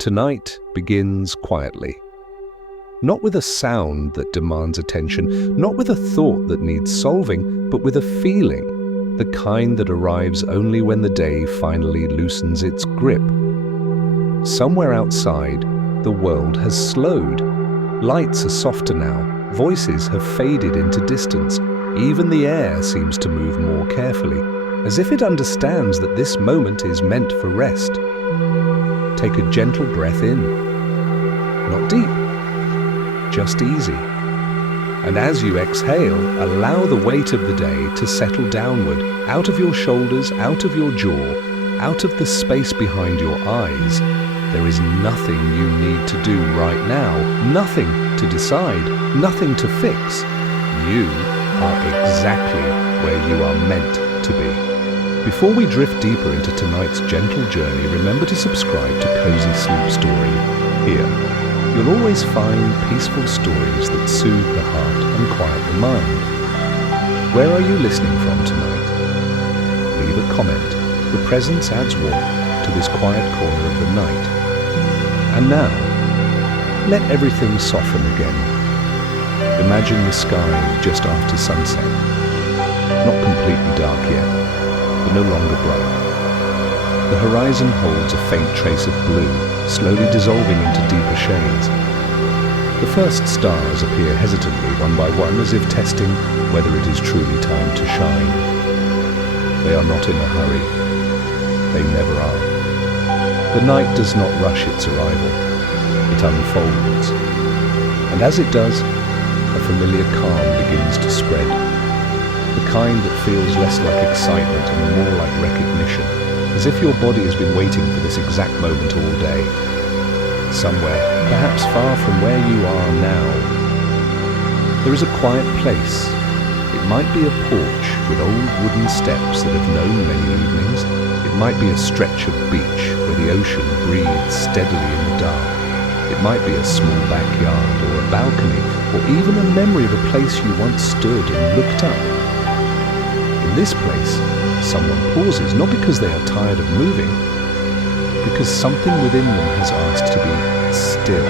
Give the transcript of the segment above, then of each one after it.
Tonight begins quietly. Not with a sound that demands attention, not with a thought that needs solving, but with a feeling, the kind that arrives only when the day finally loosens its grip. Somewhere outside, the world has slowed. Lights are softer now, voices have faded into distance, even the air seems to move more carefully, as if it understands that this moment is meant for rest. Take a gentle breath in. Not deep, just easy. And as you exhale, allow the weight of the day to settle downward, out of your shoulders, out of your jaw, out of the space behind your eyes. There is nothing you need to do right now, nothing to decide, nothing to fix. You are exactly where you are meant to be. Before we drift deeper into tonight's gentle journey, remember to subscribe to Cozy Sleep Story. Here, you'll always find peaceful stories that soothe the heart and quiet the mind. Where are you listening from tonight? Leave a comment. The presence adds warmth to this quiet corner of the night. And now, let everything soften again. Imagine the sky just after sunset. Not completely dark yet, but no longer bright. The horizon holds a faint trace of blue, slowly dissolving into deeper shades. The first stars appear hesitantly one by one, as if testing whether it is truly time to shine. They are not in a hurry. They never are. The night does not rush its arrival. It unfolds. And as it does, a familiar calm begins to spread. The kind that feels less like excitement and more like recognition, as if your body has been waiting for this exact moment all day. Somewhere, perhaps far from where you are now, there is a quiet place. It might be a porch with old wooden steps that have known many evenings. It might be a stretch of beach where the ocean breathes steadily in the dark. It might be a small backyard or a balcony, or even a memory of a place you once stood and looked up. In this place, someone pauses, not because they are tired of moving, because something within them has asked to be still.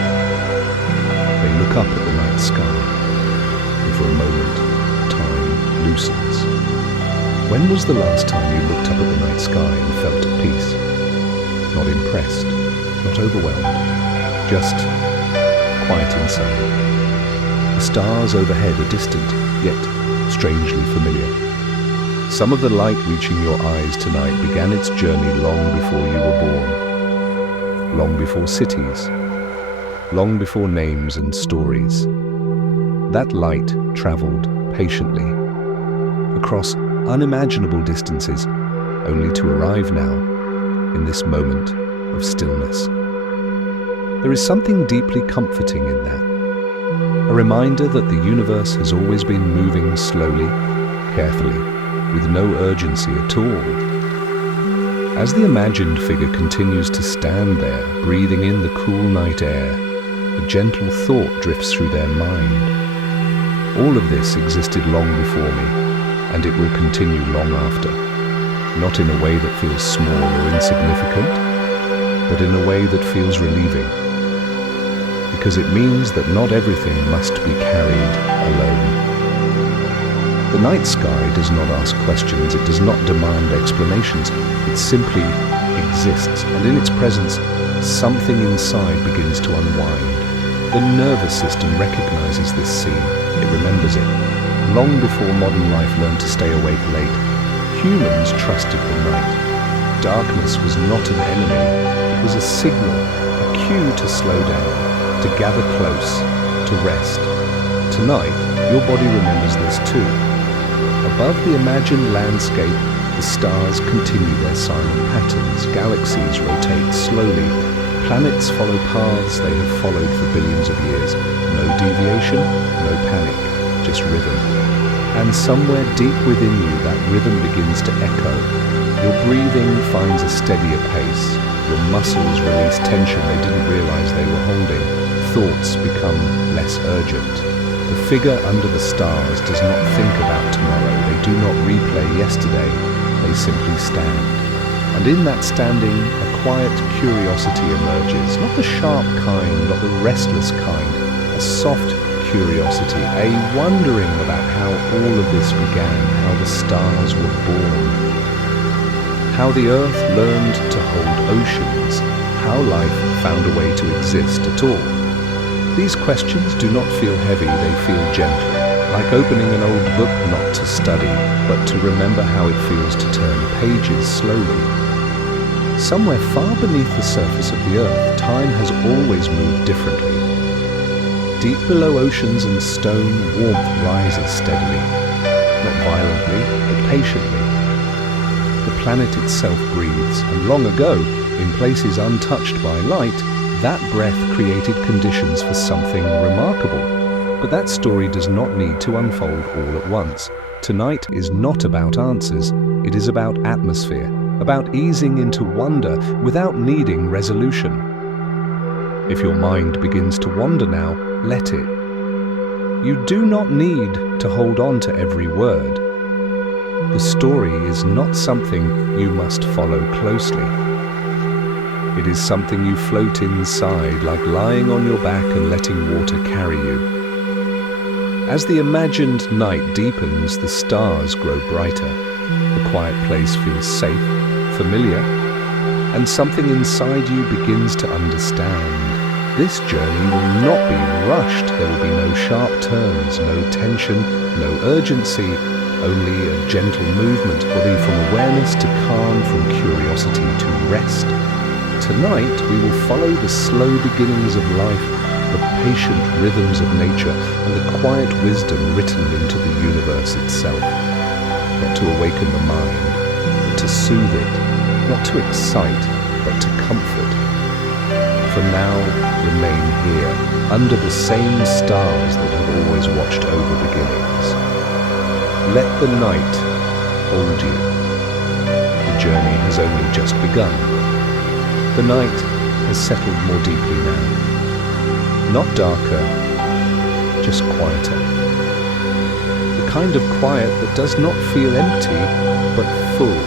They look up at the night sky, and for a moment, time loosens. When was the last time you looked up at the night sky and felt at peace? Not impressed, not overwhelmed, just quiet inside. The stars overhead are distant, yet strangely familiar. Some of the light reaching your eyes tonight began its journey long before you were born, long before cities, long before names and stories. That light traveled patiently, across unimaginable distances, only to arrive now, in this moment of stillness. There is something deeply comforting in that, a reminder that the universe has always been moving slowly, carefully, with no urgency at all. As the imagined figure continues to stand there, breathing in the cool night air, a gentle thought drifts through their mind. All of this existed long before me, and it will continue long after. Not in a way that feels small or insignificant, but in a way that feels relieving. Because it means that not everything must be carried alone. The night sky does not ask questions, it does not demand explanations, it simply exists, and in its presence, something inside begins to unwind. The nervous system recognizes this scene, it remembers it. Long before modern life learned to stay awake late, humans trusted the night. Darkness was not an enemy, it was a signal, a cue to slow down, to gather close, to rest. Tonight, your body remembers this too. Above the imagined landscape, the stars continue their silent patterns, galaxies rotate slowly, planets follow paths they have followed for billions of years. No deviation, no panic, just rhythm. And somewhere deep within you, that rhythm begins to echo. Your breathing finds a steadier pace. Your muscles release tension they didn't realize they were holding. Thoughts become less urgent. The figure under the stars does not think about tomorrow. They do not replay yesterday. They simply stand. And in that standing, a quiet curiosity emerges, not the sharp kind, not the restless kind, a soft curiosity, a wondering about how all of this began, how the stars were born, how the earth learned to hold oceans, how life found a way to exist at all. These questions do not feel heavy, they feel gentle, like opening an old book not to study, but to remember how it feels to turn pages slowly. Somewhere far beneath the surface of the earth, time has always moved differently. Deep below oceans and stone, warmth rises steadily, not violently, but patiently. The planet itself breathes, and long ago, in places untouched by light, that breath created conditions for something remarkable. But that story does not need to unfold all at once. Tonight is not about answers, it is about atmosphere, about easing into wonder without needing resolution. If your mind begins to wander now, let it. You do not need to hold on to every word. The story is not something you must follow closely. It is something you float inside, like lying on your back and letting water carry you. As the imagined night deepens, the stars grow brighter. The quiet place feels safe, familiar, and something inside you begins to understand. This journey will not be rushed. There will be no sharp turns, no tension, no urgency, only a gentle movement, body from awareness to calm, from curiosity to rest. Tonight, we will follow the slow beginnings of life, the patient rhythms of nature, and the quiet wisdom written into the universe itself. Not to awaken the mind, but to soothe it, not to excite, but to comfort. For now, remain here, under the same stars that have always watched over beginnings. Let the night hold you. The journey has only just begun. The night has settled more deeply now. Not darker, just quieter. The kind of quiet that does not feel empty, but full,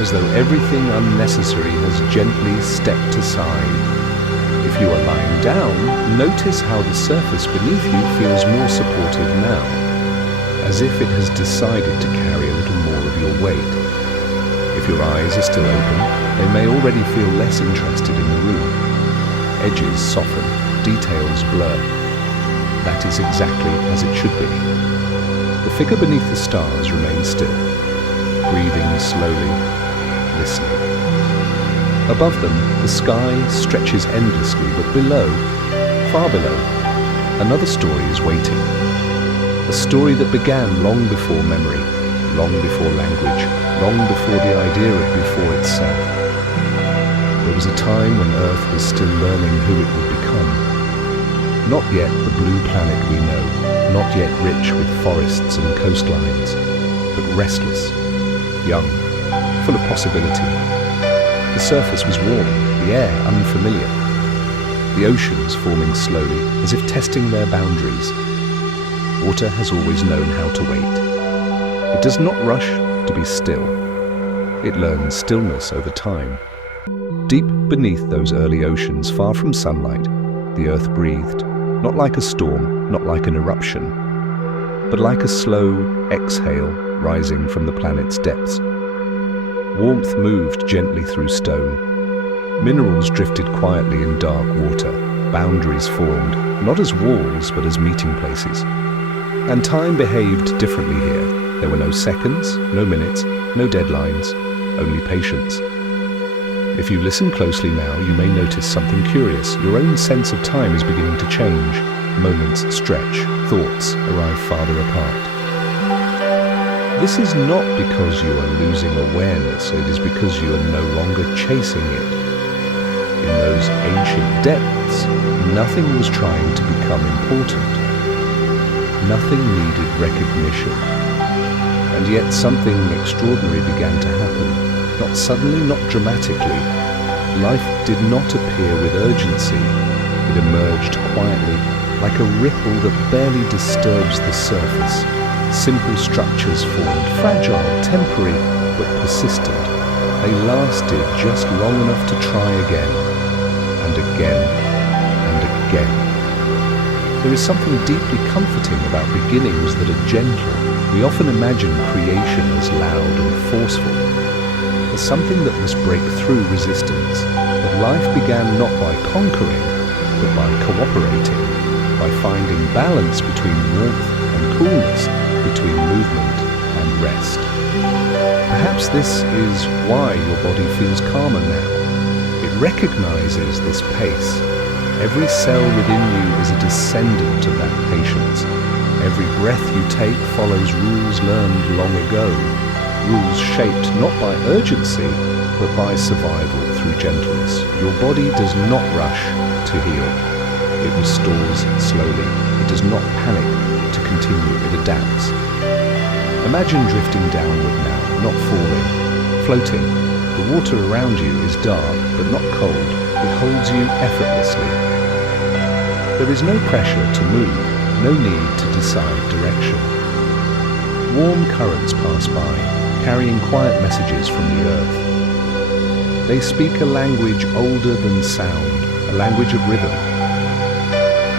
as though everything unnecessary has gently stepped aside. If you are lying down, notice how the surface beneath you feels more supportive now, as if it has decided to carry a little more of your weight. If your eyes are still open, they may already feel less interested in the room. Edges soften, details blur. That is exactly as it should be. The figure beneath the stars remains still, breathing slowly, listening. Above them, the sky stretches endlessly, but below, far below, another story is waiting. A story that began long before memory, long before language, long before the idea of before itself. There was a time when Earth was still learning who it would become. Not yet the blue planet we know, not yet rich with forests and coastlines, but restless, young, full of possibility. The surface was warm, the air unfamiliar. The oceans forming slowly, as if testing their boundaries. Water has always known how to wait. It does not rush to be still. It learns stillness over time. Deep beneath those early oceans, far from sunlight, the earth breathed, not like a storm, not like an eruption, but like a slow exhale rising from the planet's depths. Warmth moved gently through stone. Minerals drifted quietly in dark water. Boundaries formed, not as walls, but as meeting places. And time behaved differently here. There were no seconds, no minutes, no deadlines, only patience. If you listen closely now, you may notice something curious. Your own sense of time is beginning to change. Moments stretch, thoughts arrive farther apart. This is not because you are losing awareness, it is because you are no longer chasing it. In those ancient depths, nothing was trying to become important. Nothing needed recognition. And yet something extraordinary began to happen. Not suddenly, not dramatically. Life did not appear with urgency. It emerged quietly, like a ripple that barely disturbs the surface. Simple structures formed, fragile, temporary, but persistent. They lasted just long enough to try again, and again, and again. There is something deeply comforting about beginnings that are gentle. We often imagine creation as loud and forceful, as something that must break through resistance. But life began not by conquering, but by cooperating, by finding balance between warmth and coolness, between movement and rest. Perhaps this is why your body feels calmer now. It recognizes this pace. Every cell within you is a descendant of that patience. Every breath you take follows rules learned long ago, rules shaped not by urgency, but by survival through gentleness. Your body does not rush to heal. It restores slowly. It does not panic to continue. It adapts. Imagine drifting downward now, not falling, floating. The water around you is dark, but not cold. It holds you effortlessly. There is no pressure to move, no need to decide direction. Warm currents pass by, carrying quiet messages from the earth. They speak a language older than sound, a language of rhythm.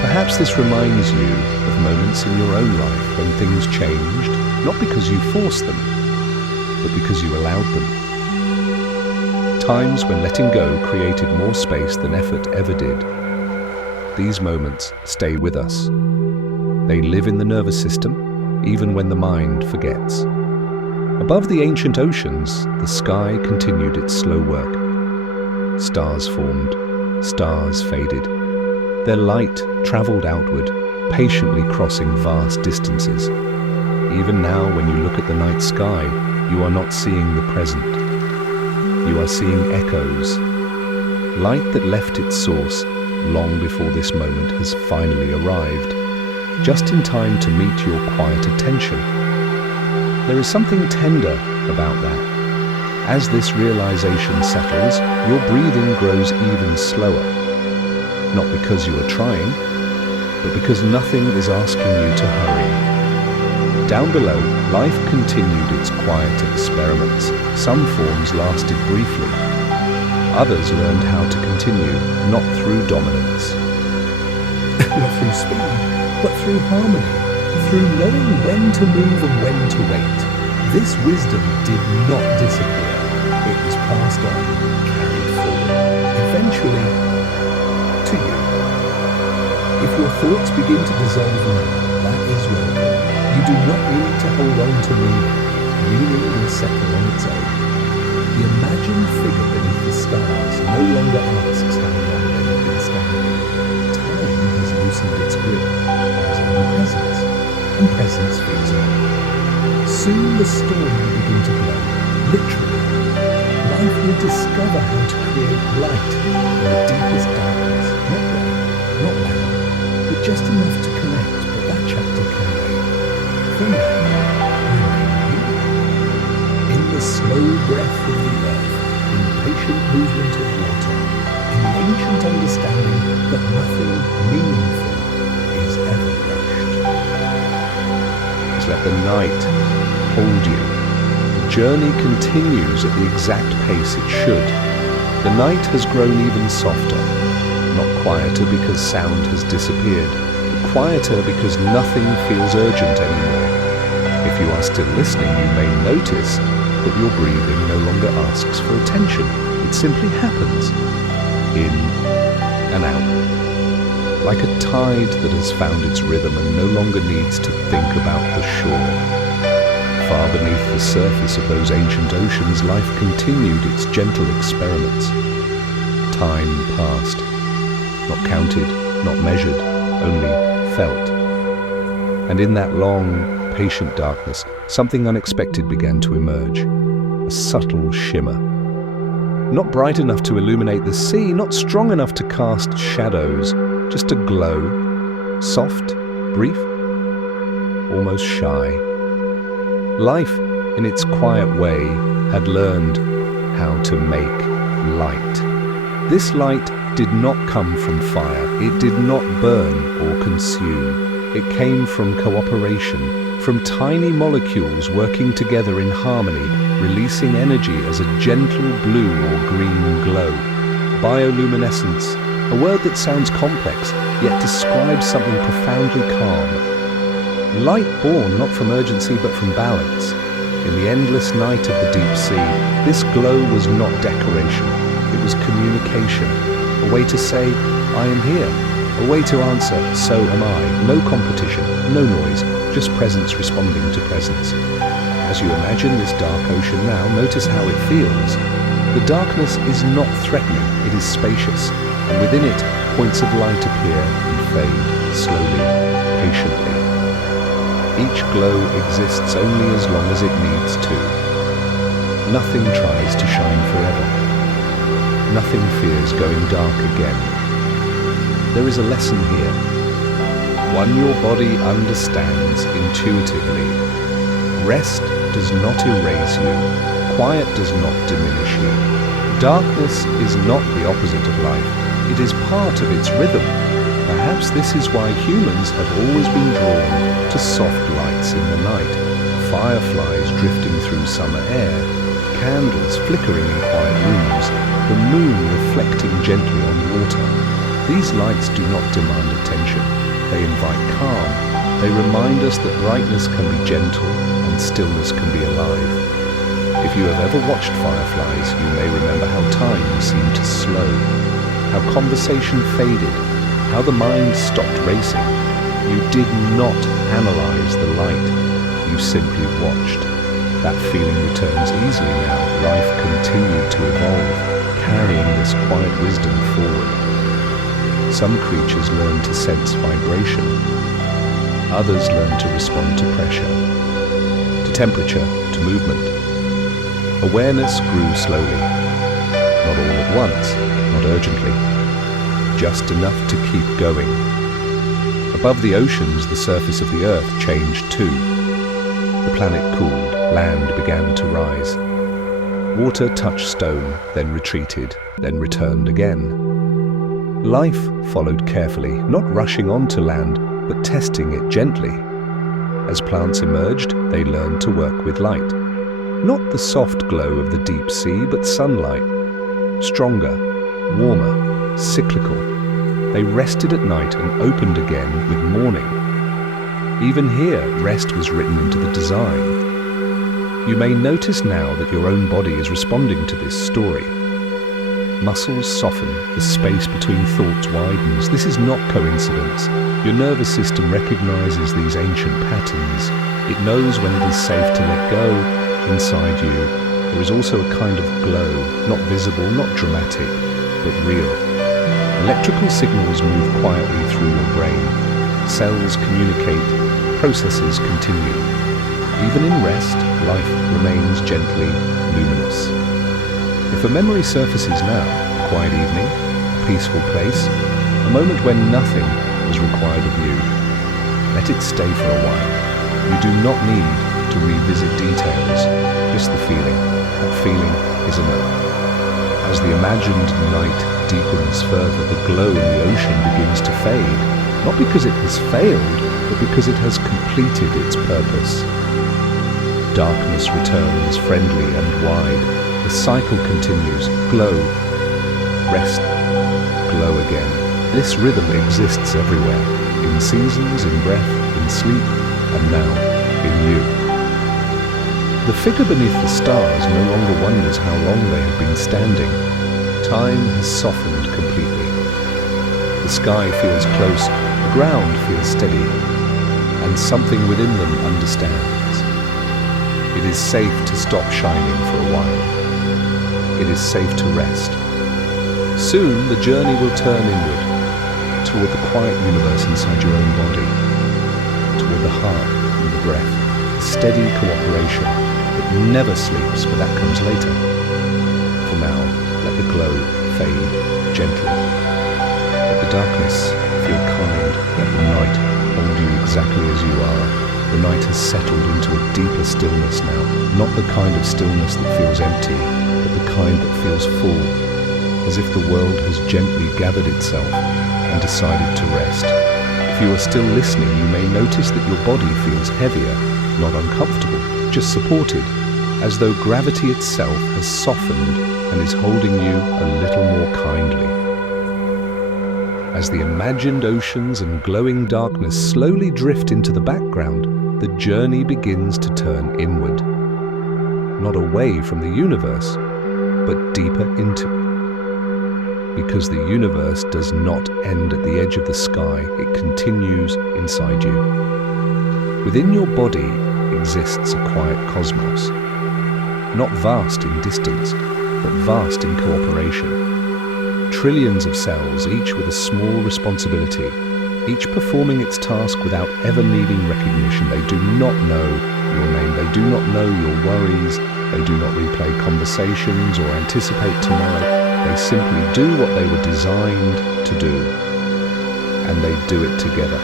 Perhaps this reminds you of moments in your own life when things changed, not because you forced them, but because you allowed them. Times when letting go created more space than effort ever did. These moments stay with us. They live in the nervous system, even when the mind forgets. Above the ancient oceans, the sky continued its slow work. Stars formed, stars faded. Their light traveled outward, patiently crossing vast distances. Even now, when you look at the night sky, you are not seeing the present. You are seeing echoes. Light that left its source long before this moment has finally arrived, just in time to meet your quiet attention. There is something tender about that. As this realization settles, your breathing grows even slower. Not because you are trying, but because nothing is asking you to hurry. Down below, life continued its quiet experiments. Some forms lasted briefly. Others learned how to continue, not through dominance. Not through speed, but through harmony, through knowing when to move and when to wait. This wisdom did not disappear. It was passed on, carried forward, eventually to you. If your thoughts begin to dissolve now, that is welcome. You do not need to hold on to meaning. Meaning will settle on its own. The imagined figure beneath the stars no longer asks how long they have been standing. Time has loosened its grip. There is only presence, and presence feels on. Soon the storm will begin to blow. Literally, life will discover how to create light in the deepest darkness. Not bright, not loud, but just enough to connect. But that chapter can wait. For now, remain here. In the slow breath of the earth, in the patient movement of water, in the ancient understanding that nothing meaningful is ever rushed. Just let the night hold you. The journey continues at the exact pace it should. The night has grown even softer, not quieter because sound has disappeared, but quieter because nothing feels urgent anymore. If you are still listening, you may notice that your breathing no longer asks for attention. It simply happens, in and out, like a tide that has found its rhythm and no longer needs to think about the shore. Far beneath the surface of those ancient oceans, life continued its gentle experiments. Time passed, not counted, not measured, only felt. And in that long, patient darkness, something unexpected began to emerge, a subtle shimmer. Not bright enough to illuminate the sea, not strong enough to cast shadows, just a glow, soft, brief, almost shy. Life, in its quiet way, had learned how to make light. This light did not come from fire. It did not burn or consume. It came from cooperation, from tiny molecules working together in harmony, releasing energy as a gentle blue or green glow. Bioluminescence, a word that sounds complex, yet describes something profoundly calm. Light born not from urgency but from balance. In the endless night of the deep sea, this glow was not decoration, it was communication, a way to say, I am here, a way to answer, so am I. No competition, no noise, just presence responding to presence. As you imagine this dark ocean now, notice how it feels. The darkness is not threatening, it is spacious, and within it, points of light appear and fade, slowly, patiently. Each glow exists only as long as it needs to. Nothing tries to shine forever. Nothing fears going dark again. There is a lesson here, one your body understands intuitively. Rest does not erase you. Quiet does not diminish you. Darkness is not the opposite of life. It is part of its rhythm. Perhaps this is why humans have always been drawn to soft lights in the night. Fireflies drifting through summer air, candles flickering in quiet rooms, the moon reflecting gently on water. These lights do not demand attention. They invite calm. They remind us that brightness can be gentle and stillness can be alive. If you have ever watched fireflies, you may remember how time seemed to slow, how conversation faded, how the mind stopped racing. You did not analyze the light, you simply watched. That feeling returns easily now. Life continued to evolve, carrying this quiet wisdom forward. Some creatures learn to sense vibration. Others learn to respond to pressure, to temperature, to movement. Awareness grew slowly, not all at once, not urgently, just enough to keep going. Above the oceans, the surface of the earth changed too. The planet cooled, land began to rise. Water touched stone, then retreated, then returned again. Life followed carefully, not rushing onto land, but testing it gently. As plants emerged, they learned to work with light. Not the soft glow of the deep sea, but sunlight. Stronger, warmer, cyclical. They rested at night and opened again with morning. Even here, rest was written into the design. You may notice now that your own body is responding to this story. Muscles soften, the space between thoughts widens. This is not coincidence. Your nervous system recognizes these ancient patterns. It knows when it is safe to let go. Inside you, there is also a kind of glow, not visible, not dramatic, but real. Electrical signals move quietly through your brain. Cells communicate, processes continue. Even in rest, life remains gently luminous. If a memory surfaces now, a quiet evening, a peaceful place, a moment when nothing was required of you, let it stay for a while. You do not need to revisit details, just the feeling. That feeling is enough. As the imagined night deepens further, the glow in the ocean begins to fade, not because it has failed, but because it has completed its purpose. Darkness returns friendly and wide. The cycle continues. Glow, rest, glow again. This rhythm exists everywhere, in seasons, in breath, in sleep, and now in you. The figure beneath the stars no longer wonders how long they have been standing. Time has softened completely. The sky feels close, the ground feels steady, and something within them understands. It is safe to stop shining for a while. It is safe to rest. Soon the journey will turn inward, toward the quiet universe inside your own body, toward the heart and the breath, the steady cooperation that never sleeps, but that comes later. For now, let the glow fade gently. Let the darkness feel kind. Let the night hold you exactly as you are. The night has settled into a deeper stillness now, not the kind of stillness that feels empty, but the kind that feels full, as if the world has gently gathered itself and decided to rest. If If you are still listening, you may notice that your body feels heavier, not uncomfortable, just supported, as though gravity itself has softened and is holding you a little more kindly. As the imagined oceans and glowing darkness slowly drift into the background, the journey begins to turn inward. Not away from the universe, but deeper into it. Because the universe does not end at the edge of the sky, it continues inside you. Within your body exists a quiet cosmos, not vast in distance, but vast in cooperation. Trillions of cells, each with a small responsibility, each performing its task without ever needing recognition. They do not know your name, they do not know your worries, they do not replay conversations or anticipate tomorrow. They simply do what they were designed to do, and they do it together.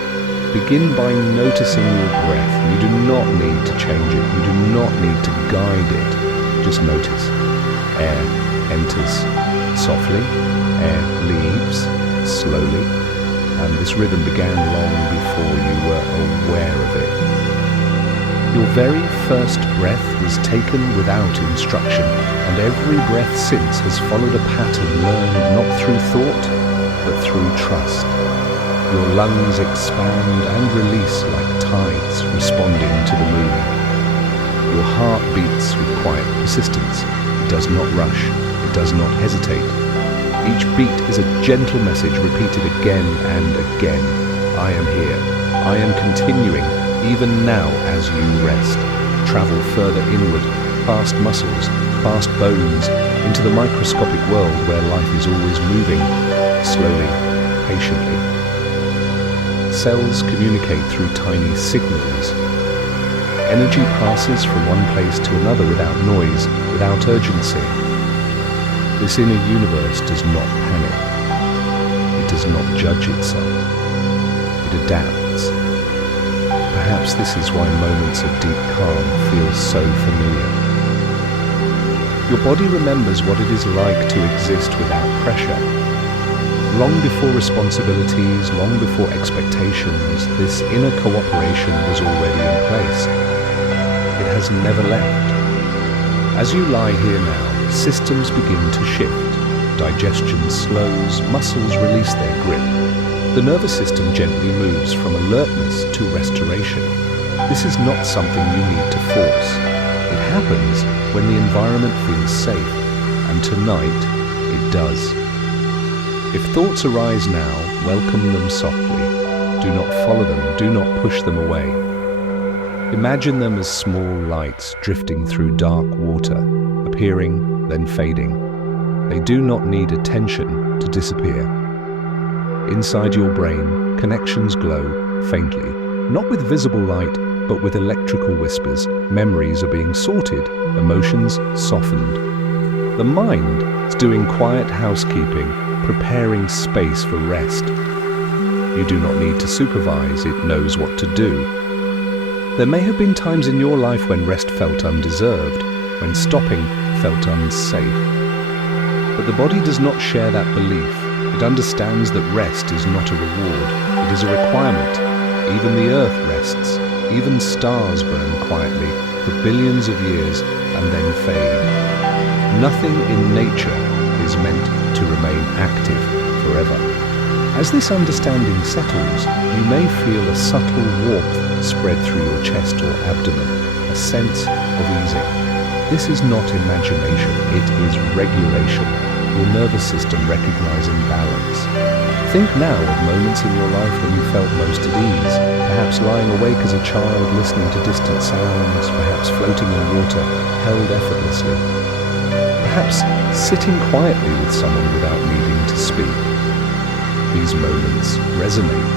Begin by noticing your breath. You do not need to change it, you do not need to guide it. Just notice. Air enters softly, air leaves slowly, and this rhythm began long before you were aware of it. Your very first breath was taken without instruction, and every breath since has followed a pattern learned not through thought, but through trust. Your lungs expand and release like tides responding to the moon. Your heart beats with quiet persistence. It does not rush, it does not hesitate. Each beat is a gentle message repeated again and again. I am here. I am continuing, even now as you rest. Travel further inward, past muscles, past bones, into the microscopic world where life is always moving, slowly, patiently. Cells communicate through tiny signals. Energy passes from one place to another without noise, without urgency. This inner universe does not panic. It does not judge itself. It adapts. Perhaps this is why moments of deep calm feel so familiar. Your body remembers what it is like to exist without pressure. Long before responsibilities, long before expectations, this inner cooperation was already in place. It has never left. As you lie here now, systems begin to shift. Digestion slows, muscles release their grip. The nervous system gently moves from alertness to restoration. This is not something you need to force. It happens when the environment feels safe, and tonight it does. If thoughts arise now, welcome them softly. Do not follow them, do not push them away. Imagine them as small lights drifting through dark water, appearing, then fading. They do not need attention to disappear. Inside your brain, connections glow faintly, not with visible light, but with electrical whispers. Memories are being sorted, emotions softened. The mind is doing quiet housekeeping, preparing space for rest. You do not need to supervise, it knows what to do. There may have been times in your life when rest felt undeserved, when stopping felt unsafe. But the body does not share that belief. It understands that rest is not a reward, it is a requirement. Even the earth rests, even stars burn quietly for billions of years and then fade. Nothing in nature is meant to remain active forever. As this understanding settles, you may feel a subtle warmth spread through your chest or abdomen, a sense of easing. This is not imagination, it is regulation, your nervous system recognizing balance. Think now of moments in your life when you felt most at ease, perhaps lying awake as a child listening to distant sounds, perhaps floating in water, held effortlessly. Perhaps sitting quietly with someone without needing to speak. These moments resonate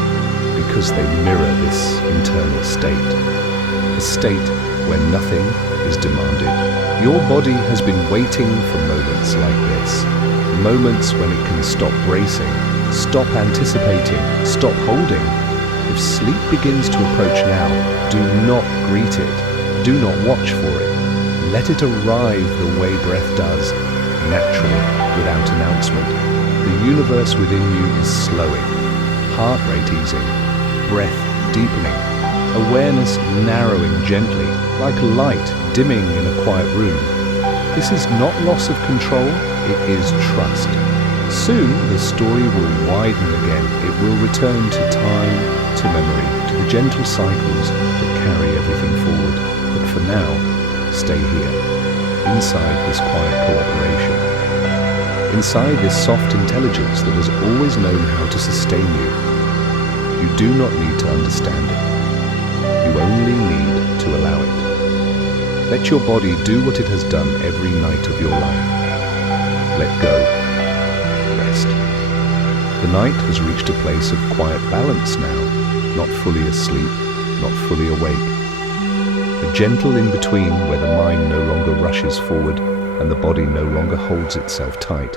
because they mirror this internal state, a state where nothing is demanded. Your body has been waiting for moments like this, moments when it can stop bracing, stop anticipating, stop holding. If sleep begins to approach now, do not greet it, do not watch for it. Let it arrive the way breath does, naturally, without announcement. The universe within you is slowing, heart rate easing, breath deepening, awareness narrowing gently, like light dimming in a quiet room. This is not loss of control, it is trust. Soon the story will widen again. It will return to time, to memory, to the gentle cycles that carry everything forward. But for now, stay here, inside this quiet cooperation. Inside this soft intelligence that has always known how to sustain you. You do not need to understand it. You only need to allow it. Let your body do what it has done every night of your life. Let go. Rest. The night has reached a place of quiet balance now, not fully asleep, not fully awake. A gentle in-between where the mind no longer rushes forward and the body no longer holds itself tight.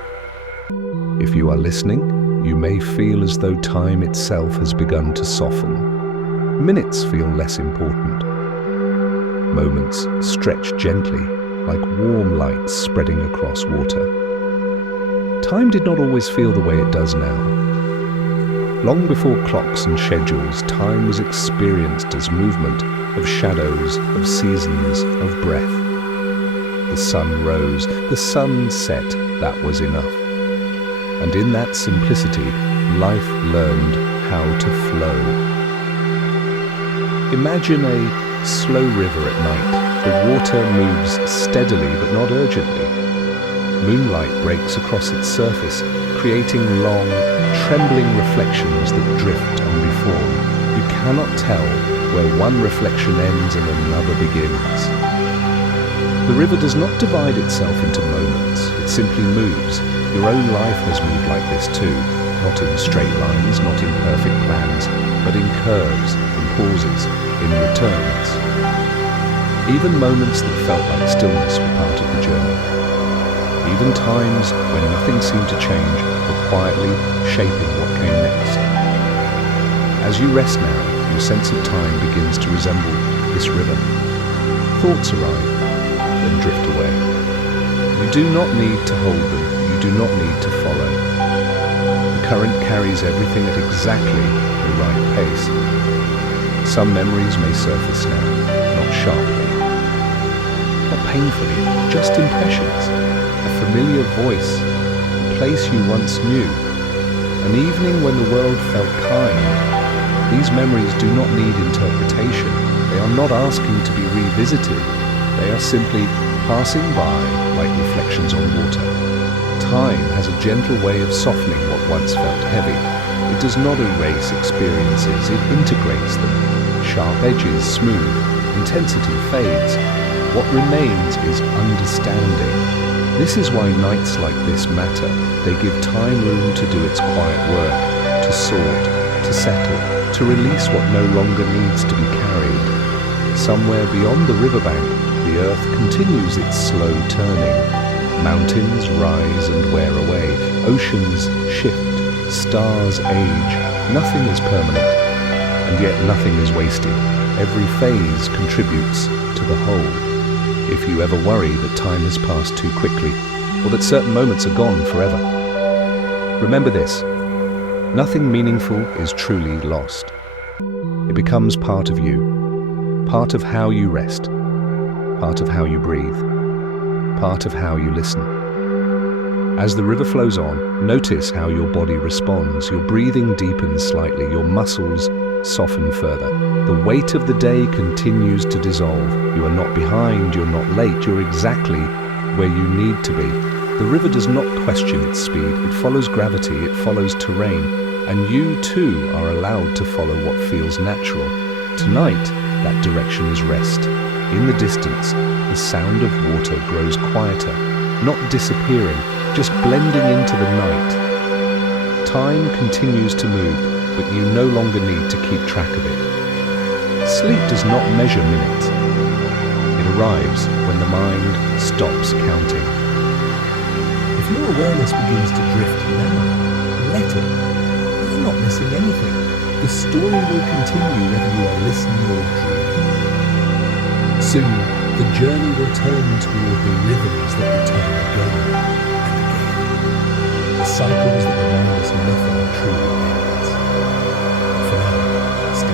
If you are listening, you may feel as though time itself has begun to soften. Minutes feel less important. Moments stretch gently, like warm lights spreading across water. Time did not always feel the way it does now. Long before clocks and schedules, time was experienced as movement of shadows, of seasons, of breath. The sun rose, the sun set, that was enough. And in that simplicity, life learned how to flow. Imagine a slow river at night. The water moves steadily but not urgently. Moonlight breaks across its surface, creating long, trembling reflections that drift and reform. You cannot tell where one reflection ends and another begins. The river does not divide itself into moments, it simply moves. Your own life has moved like this too, not in straight lines, not in perfect plans, but in curves, in pauses, in returns. Even moments that felt like stillness were part of the journey. Even times when nothing seemed to change were quietly shaping what came next. As you rest now, your sense of time begins to resemble this river. Thoughts arrive, then drift away. You do not need to hold them, you do not need to follow. The current carries everything at exactly the right pace. Some memories may surface now, not sharply, not painfully, just impressions. A familiar voice, a place you once knew, an evening when the world felt kind. These memories do not need interpretation. They are not asking to be revisited. They are simply passing by like reflections on water. Time has a gentle way of softening what once felt heavy. It does not erase experiences, it integrates them. Sharp edges smooth, intensity fades. What remains is understanding. This is why nights like this matter. They give time room to do its quiet work, to sort, to settle, to release what no longer needs to be carried. Somewhere beyond the riverbank, the earth continues its slow turning. Mountains rise and wear away, oceans shift, stars age. Nothing is permanent, and yet nothing is wasted. Every phase contributes to the whole. If you ever worry that time has passed too quickly, or that certain moments are gone forever, remember this: nothing meaningful is truly lost. It becomes part of you, part of how you rest, part of how you breathe, part of how you listen. As the river flows on, notice how your body responds. Your breathing deepens slightly, your muscles soften further. The weight of the day continues to dissolve. You are not behind, you're not late, you're exactly where you need to be. The river does not question its speed, it follows gravity, it follows terrain, and you too are allowed to follow what feels natural. Tonight, that direction is rest. In the distance, the sound of water grows quieter, not disappearing, just blending into the night. Time continues to move, but you no longer need to keep track of it. Sleep does not measure minutes. It arrives when the mind stops counting. If your awareness begins to drift now, let it. You're not missing anything. The story will continue whether you are listening or dreaming. Soon, the journey will turn toward the rhythms that return again and again. The cycles that remind us nothing truly ends. For now, stay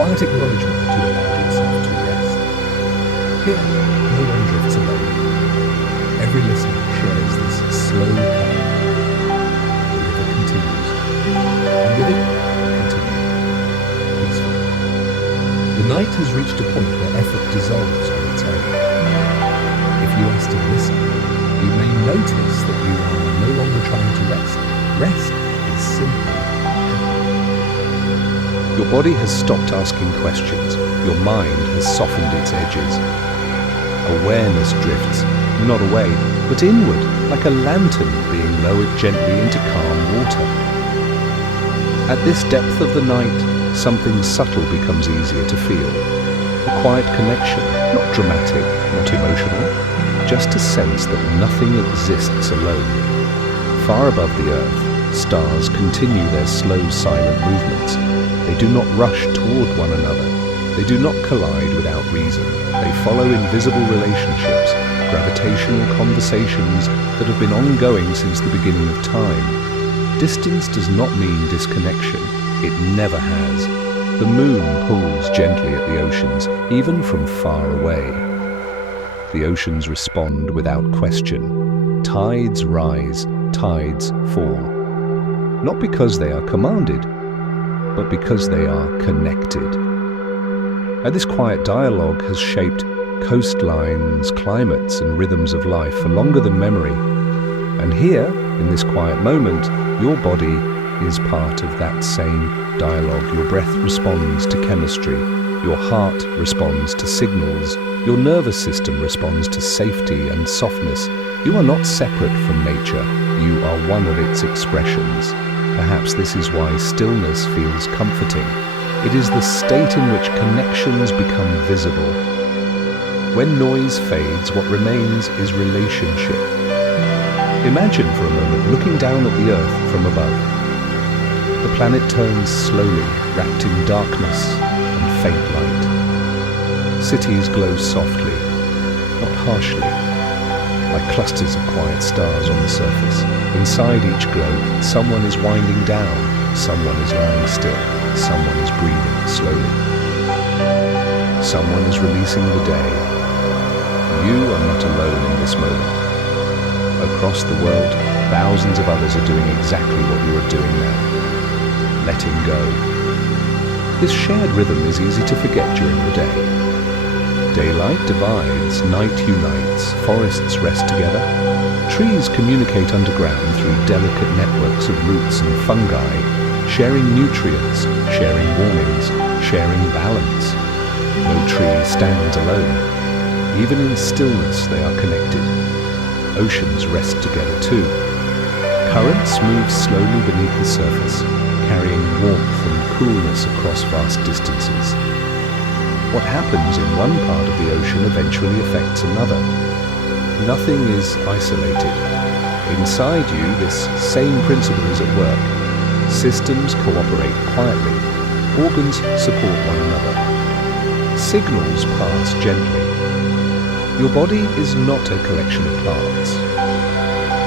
quiet acknowledgement that you allowed yourself to rest. Here, no one drifts alone. Every listener shares this slow current. The river continues, and with it, continue, peacefully. The night has reached a point where effort dissolves on its own. If you are still listening, you may notice that you are no longer trying to rest. Rest is simply happening. Your body has stopped asking questions. Your mind has softened its edges. Awareness drifts, not away, but inward, like a lantern being lowered gently into calm water. At this depth of the night, something subtle becomes easier to feel. A quiet connection, not dramatic, not emotional, just a sense that nothing exists alone. Far above the earth, stars continue their slow, silent movements. They do not rush toward one another. They do not collide without reason. They follow invisible relationships, gravitational conversations that have been ongoing since the beginning of time. Distance does not mean disconnection. It never has. The moon pulls gently at the oceans, even from far away. The oceans respond without question. Tides rise, tides fall. Not because they are commanded, but because they are connected. And this quiet dialogue has shaped coastlines, climates, and rhythms of life for longer than memory. And here, in this quiet moment, your body is part of that same dialogue. Your breath responds to chemistry. Your heart responds to signals. Your nervous system responds to safety and softness. You are not separate from nature. You are one of its expressions. Perhaps this is why stillness feels comforting. It is the state in which connections become visible. When noise fades, what remains is relationship. Imagine for a moment looking down at the earth from above. The planet turns slowly, wrapped in darkness and faint light. Cities glow softly, not harshly, like clusters of quiet stars on the surface. Inside each glow, someone is winding down, someone is lying still, someone is breathing slowly. Someone is releasing the day. You are not alone in this moment. Across the world, thousands of others are doing exactly what you are doing now. Letting go. This shared rhythm is easy to forget during the day. Daylight divides, night unites, forests rest together. Trees communicate underground through delicate networks of roots and fungi, sharing nutrients, sharing warnings, sharing balance. No tree stands alone. Even in stillness they are connected. Oceans rest together too. Currents move slowly beneath the surface, carrying warmth and coolness across vast distances. What happens in one part of the ocean eventually affects another. Nothing is isolated. Inside you, this same principle is at work. Systems cooperate quietly. Organs support one another. Signals pass gently. Your body is not a collection of parts,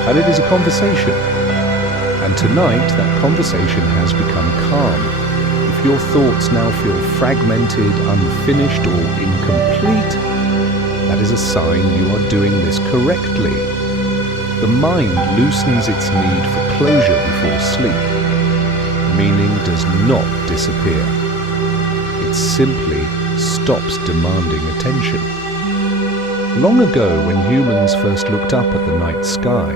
and it is a conversation. And tonight, that conversation has become calm. If your thoughts now feel fragmented, unfinished, or incomplete, that is a sign you are doing this correctly. The mind loosens its need for closure before sleep. Meaning does not disappear. It simply stops demanding attention. Long ago, when humans first looked up at the night sky,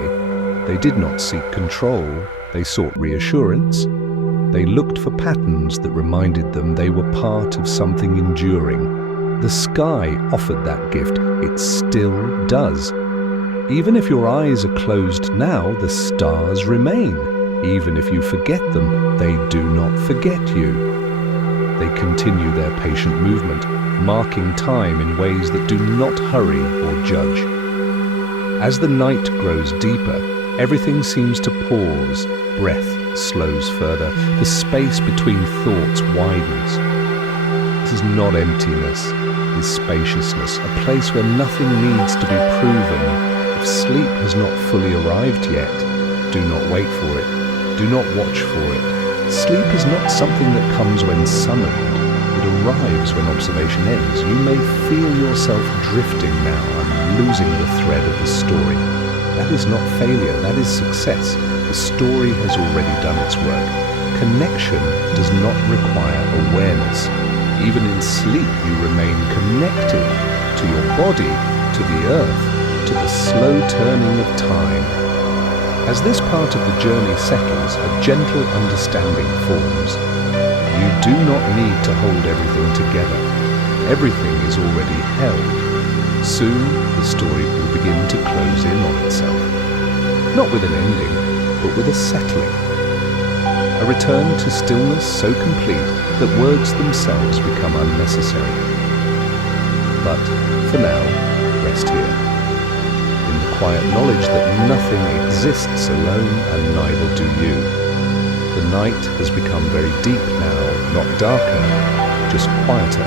they did not seek control, they sought reassurance. They looked for patterns that reminded them they were part of something enduring. The sky offered that gift. It still does. Even if your eyes are closed now, the stars remain. Even if you forget them, they do not forget you. They continue their patient movement, marking time in ways that do not hurry or judge. As the night grows deeper, everything seems to pause. Breath slows further. The space between thoughts widens. This is not emptiness, it is spaciousness, a place where nothing needs to be proven. If sleep has not fully arrived yet, do not wait for it. Do not watch for it. Sleep is not something that comes when summoned. It arrives when observation ends. You may feel yourself drifting now and losing the thread of the story. That is not failure, that is success. The story has already done its work. Connection does not require awareness. Even in sleep, you remain connected to your body, to the earth, to the slow turning of time. As this part of the journey settles, a gentle understanding forms. You do not need to hold everything together. Everything is already held. Soon, the story will begin to close in on itself. Not with an ending, but with a settling. A return to stillness so complete that words themselves become unnecessary. But, for now, rest here. In the quiet knowledge that nothing exists alone and neither do you. The night has become very deep now, not darker, just quieter.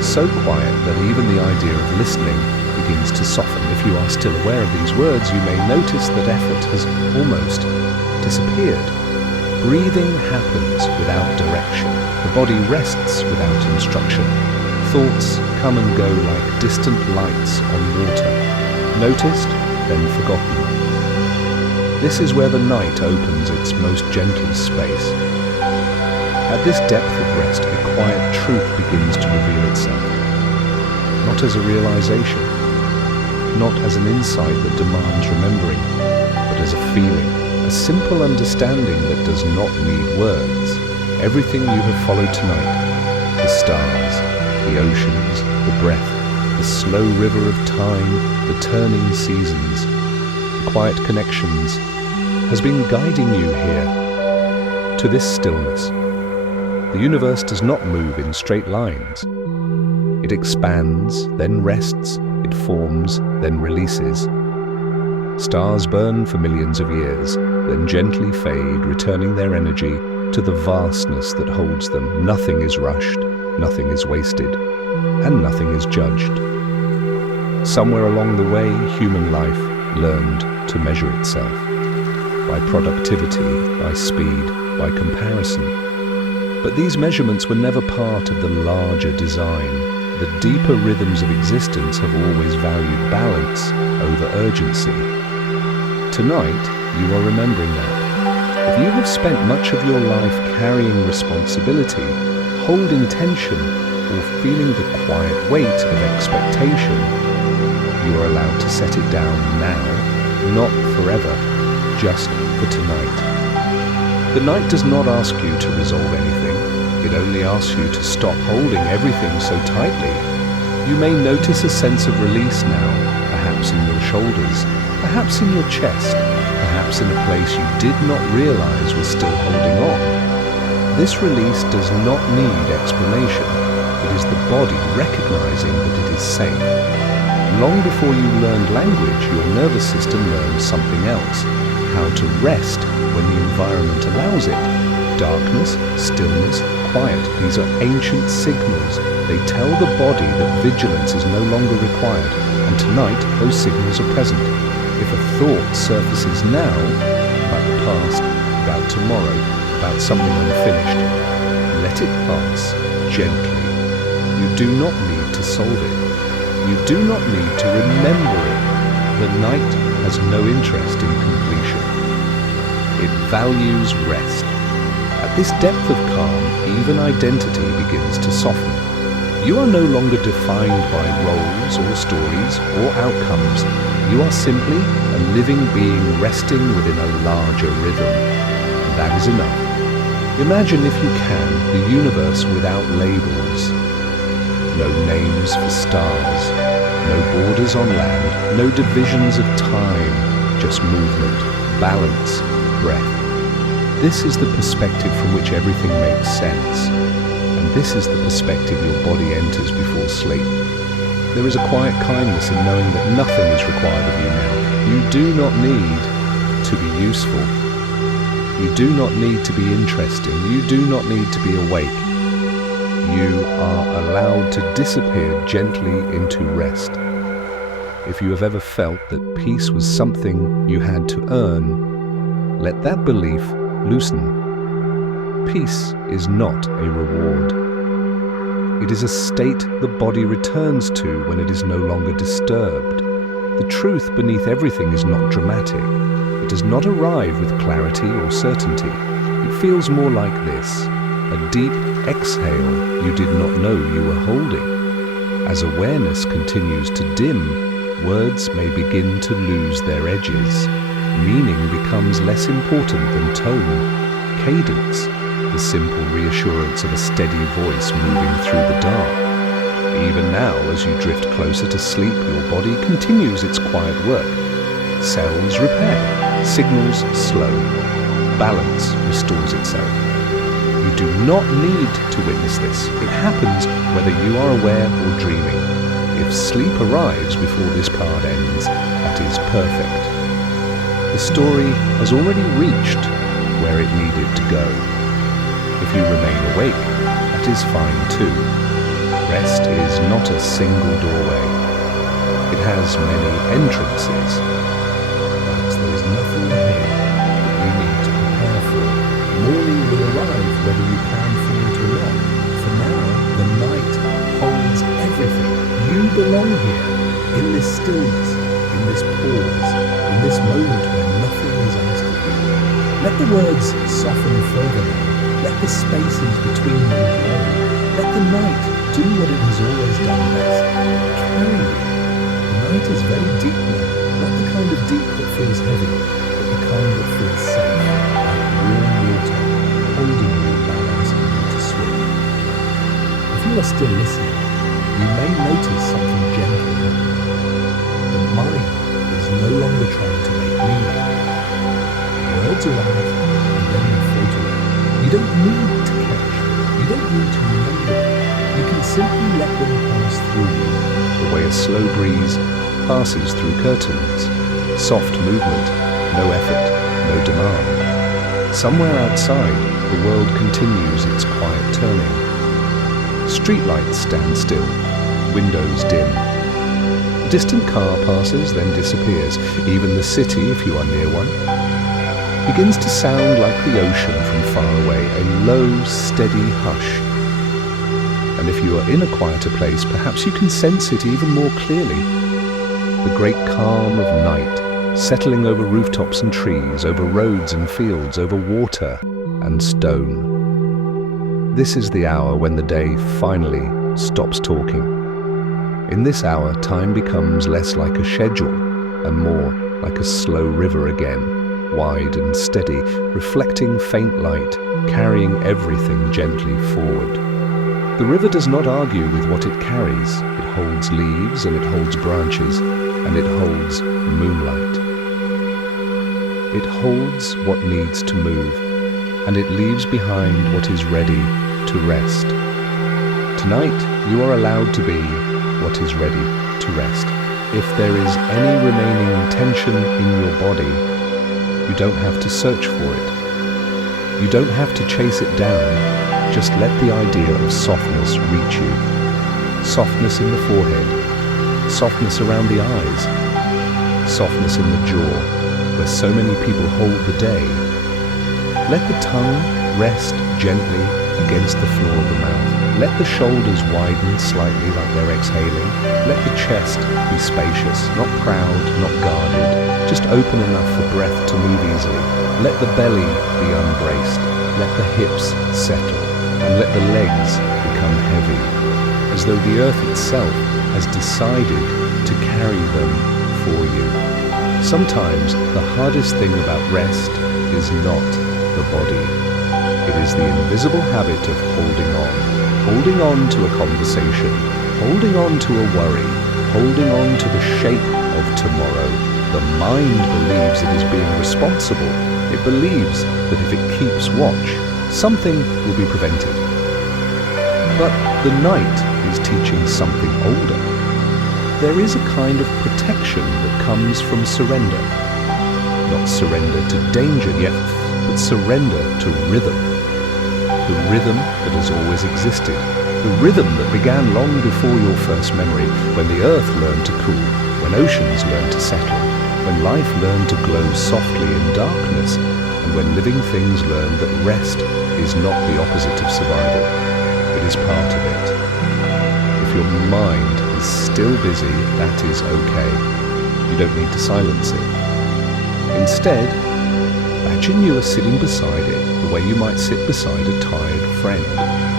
So quiet that even the idea of listening begins to soften. If you are still aware of these words, you may notice that effort has almost disappeared. Breathing happens without direction. The body rests without instruction. Thoughts come and go like distant lights on water. Noticed, then forgotten. This is where the night opens its most gentle space. At this depth of rest, a quiet truth begins to reveal itself. Not as a realization, not as an insight that demands remembering, but as a feeling, a simple understanding that does not need words. Everything you have followed tonight, the stars, the oceans, the breath, the slow river of time, the turning seasons, the quiet connections, has been guiding you here, to this stillness. The universe does not move in straight lines. It expands, then rests, it forms, then releases. Stars burn for millions of years, then gently fade, returning their energy to the vastness that holds them. Nothing is rushed, nothing is wasted, and nothing is judged. Somewhere along the way, human life learned to measure itself. By productivity, by speed, by comparison. But these measurements were never part of the larger design. The deeper rhythms of existence have always valued balance over urgency. Tonight, you are remembering that. If you have spent much of your life carrying responsibility, holding tension, or feeling the quiet weight of expectation, you are allowed to set it down now, not forever, just for tonight. The night does not ask you to resolve anything. It only asks you to stop holding everything so tightly. You may notice a sense of release now, perhaps in your shoulders, perhaps in your chest, perhaps in a place you did not realize was still holding on. This release does not need explanation. It is the body recognizing that it is safe. Long before you learned language, your nervous system learned something else. How to rest when the environment allows it. Darkness, stillness, quiet, these are ancient signals. They tell the body that vigilance is no longer required, and tonight those signals are present. If a thought surfaces now, about the past, about tomorrow, about something unfinished, let it pass gently. You do not need to solve it. You do not need to remember it. The night has no interest in completion. It values rest. At this depth of calm, even identity begins to soften. You are no longer defined by roles or stories or outcomes. You are simply a living being resting within a larger rhythm. And that is enough. Imagine, if you can, the universe without labels. No names for stars, no borders on land, no divisions of time, just movement, balance, breath. This is the perspective from which everything makes sense, and this is the perspective your body enters before sleep. There is a quiet kindness in knowing that nothing is required of you now. You do not need to be useful. You do not need to be interesting. You do not need to be awake. You are allowed to disappear gently into rest. If you have ever felt that peace was something you had to earn, let that belief loosen. Peace is not a reward. It is a state the body returns to when it is no longer disturbed. The truth beneath everything is not dramatic. It does not arrive with clarity or certainty. It feels more like this, a deep exhale you did not know you were holding. As awareness continues to dim, words may begin to lose their edges. Meaning becomes less important than tone, cadence, the simple reassurance of a steady voice moving through the dark. Even now, as you drift closer to sleep, your body continues its quiet work. Cells repair, signals slow, balance restores itself. You do not need to witness this. It happens whether you are aware or dreaming. If sleep arrives before this part ends, that is perfect. The story has already reached where it needed to go. If you remain awake, that is fine too. Rest is not a single doorway. It has many entrances. But there is nothing ahead that you need to prepare for. Morning will arrive whether you plan for it or not. For now, the night holds everything. You belong here, in this stillness, in this pause, in this moment where nothing is asked of you. Let the words soften further now. Let the spaces between them grow. Let the night do what it has always done best. Carry you. The night is very deep now. Not the kind of deep that feels heavy, but the kind that feels safe, like warm water, holding you while asking you to swim. If you are still listening, you may notice something gentle happening. The mind is no longer trying to make meaning. Words arrive and then they float away. You don't need to catch them. You don't need to remember them. You can simply let them pass through you. The way a slow breeze passes through curtains. Soft movement, no effort, no demand. Somewhere outside, the world continues its quiet turning. Streetlights stand still, windows dim. A distant car passes, then disappears. Even the city, if you are near one, begins to sound like the ocean from far away, a low, steady hush. And if you are in a quieter place, perhaps you can sense it even more clearly. The great calm of night, settling over rooftops and trees, over roads and fields, over water and stone. This is the hour when the day finally stops talking. In this hour, time becomes less like a schedule and more like a slow river again. Wide and steady, reflecting faint light, carrying everything gently forward. The river does not argue with what it carries. It holds leaves and it holds branches and it holds moonlight. It holds what needs to move and it leaves behind what is ready to rest. Tonight, you are allowed to be what is ready to rest. If there is any remaining tension in your body, you don't have to search for it. You don't have to chase it down. Just let the idea of softness reach you. Softness in the forehead. Softness around the eyes. Softness in the jaw, where so many people hold the day. Let the tongue rest gently against the floor of the mouth. Let the shoulders widen slightly like they're exhaling. Let the chest be spacious, not proud, not guarded, just open enough for breath to move easily. Let the belly be unbraced. Let the hips settle, and let the legs become heavy, as though the earth itself has decided to carry them for you. Sometimes the hardest thing about rest is not the body. It is the invisible habit of holding on to a conversation, holding on to a worry, holding on to the shape of tomorrow. The mind believes it is being responsible. It believes that if it keeps watch, something will be prevented. But the night is teaching something older. There is a kind of protection that comes from surrender. Not surrender to danger yet, but surrender to rhythm. The rhythm that has always existed. The rhythm that began long before your first memory, when the earth learned to cool, when oceans learned to settle, when life learned to glow softly in darkness, and when living things learned that rest is not the opposite of survival. It is part of it. if your mind is still busy, that is okay. You don't need to silence it. Instead, imagine you are sitting beside it the way you might sit beside a tired friend,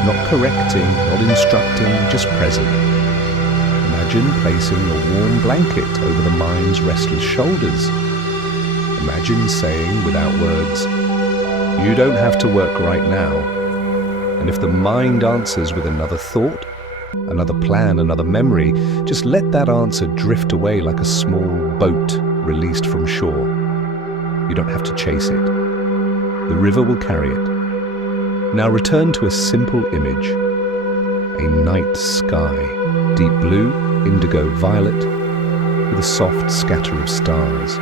not correcting, not instructing, just present. Imagine placing a warm blanket over the mind's restless shoulders. Imagine saying without words, "You don't have to work right now." And if the mind answers with another thought, another plan, another memory, just let that answer drift away like a small boat released from shore. You don't have to chase it. The river will carry it. Now return to a simple image. A night sky, deep blue, indigo, violet, with a soft scatter of stars.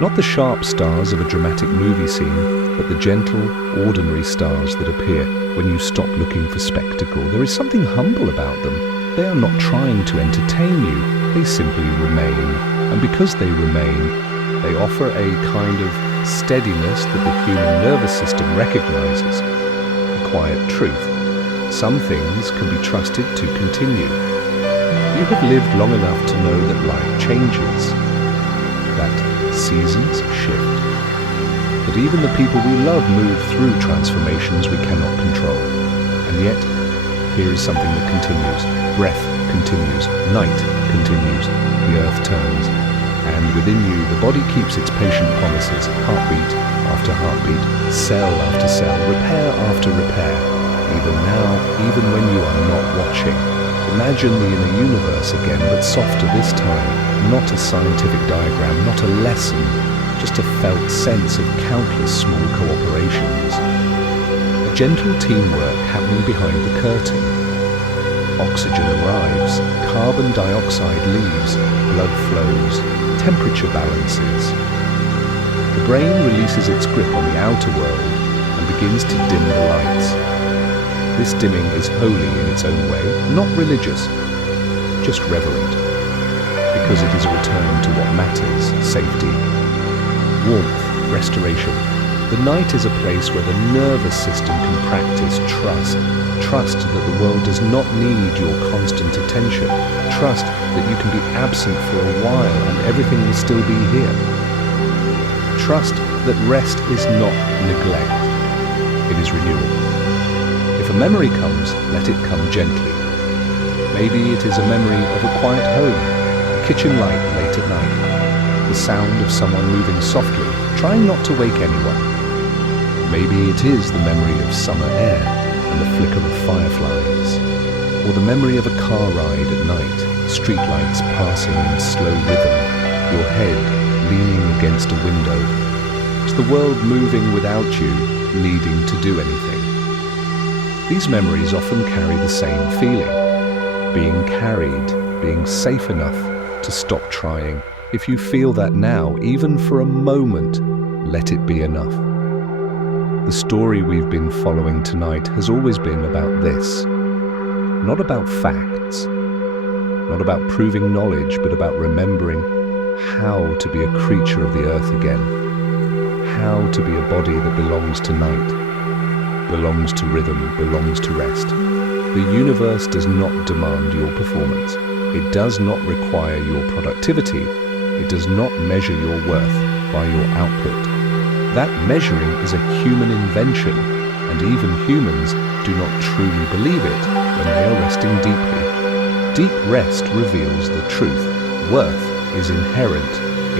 Not the sharp stars of a dramatic movie scene, but the gentle, ordinary stars that appear when you stop looking for spectacle. There is something humble about them. They are not trying to entertain you. They simply remain. And because they remain, they offer a kind of steadiness that the human nervous system recognizes. A quiet truth. Some things can be trusted to continue. You have lived long enough to know that life changes, that seasons shift, that even the people we love move through transformations we cannot control. And yet, here is something that continues. Breath continues, night continues, the earth turns. And within you, the body keeps its patient promises, heartbeat after heartbeat, cell after cell, repair after repair. Even now, even when you are not watching. Imagine the inner universe again, but softer this time. Not a scientific diagram, not a lesson, just a felt sense of countless small cooperations. A gentle teamwork happening behind the curtain. Oxygen arrives, carbon dioxide leaves, blood flows, temperature balances. The brain releases its grip on the outer world and begins to dim the lights. This dimming is holy in its own way, not religious, just reverent, because it is a return to what matters, safety, warmth, restoration. The night is a place where the nervous system can practice trust. Trust that the world does not need your constant attention. Trust that you can be absent for a while and everything will still be here. Trust that rest is not neglect, it is renewal. If a memory comes, let it come gently. Maybe it is a memory of a quiet home, a kitchen light late at night, the sound of someone moving softly, trying not to wake anyone. Maybe it is the memory of summer air and the flicker of fireflies, or the memory of a car ride at night, streetlights passing in slow rhythm, your head leaning against a window. It's the world moving without you needing to do anything. These memories often carry the same feeling, being carried, being safe enough to stop trying. If you feel that now, even for a moment, let it be enough. The story we've been following tonight has always been about this. Not about facts, not about proving knowledge, but about remembering how to be a creature of the earth again, how to be a body that belongs to night, belongs to rhythm, belongs to rest. The universe does not demand your performance. It does not require your productivity. It does not measure your worth by your output. That measuring is a human invention, and even humans do not truly believe it when they are resting deeply. Deep rest reveals the truth. Worth is inherent.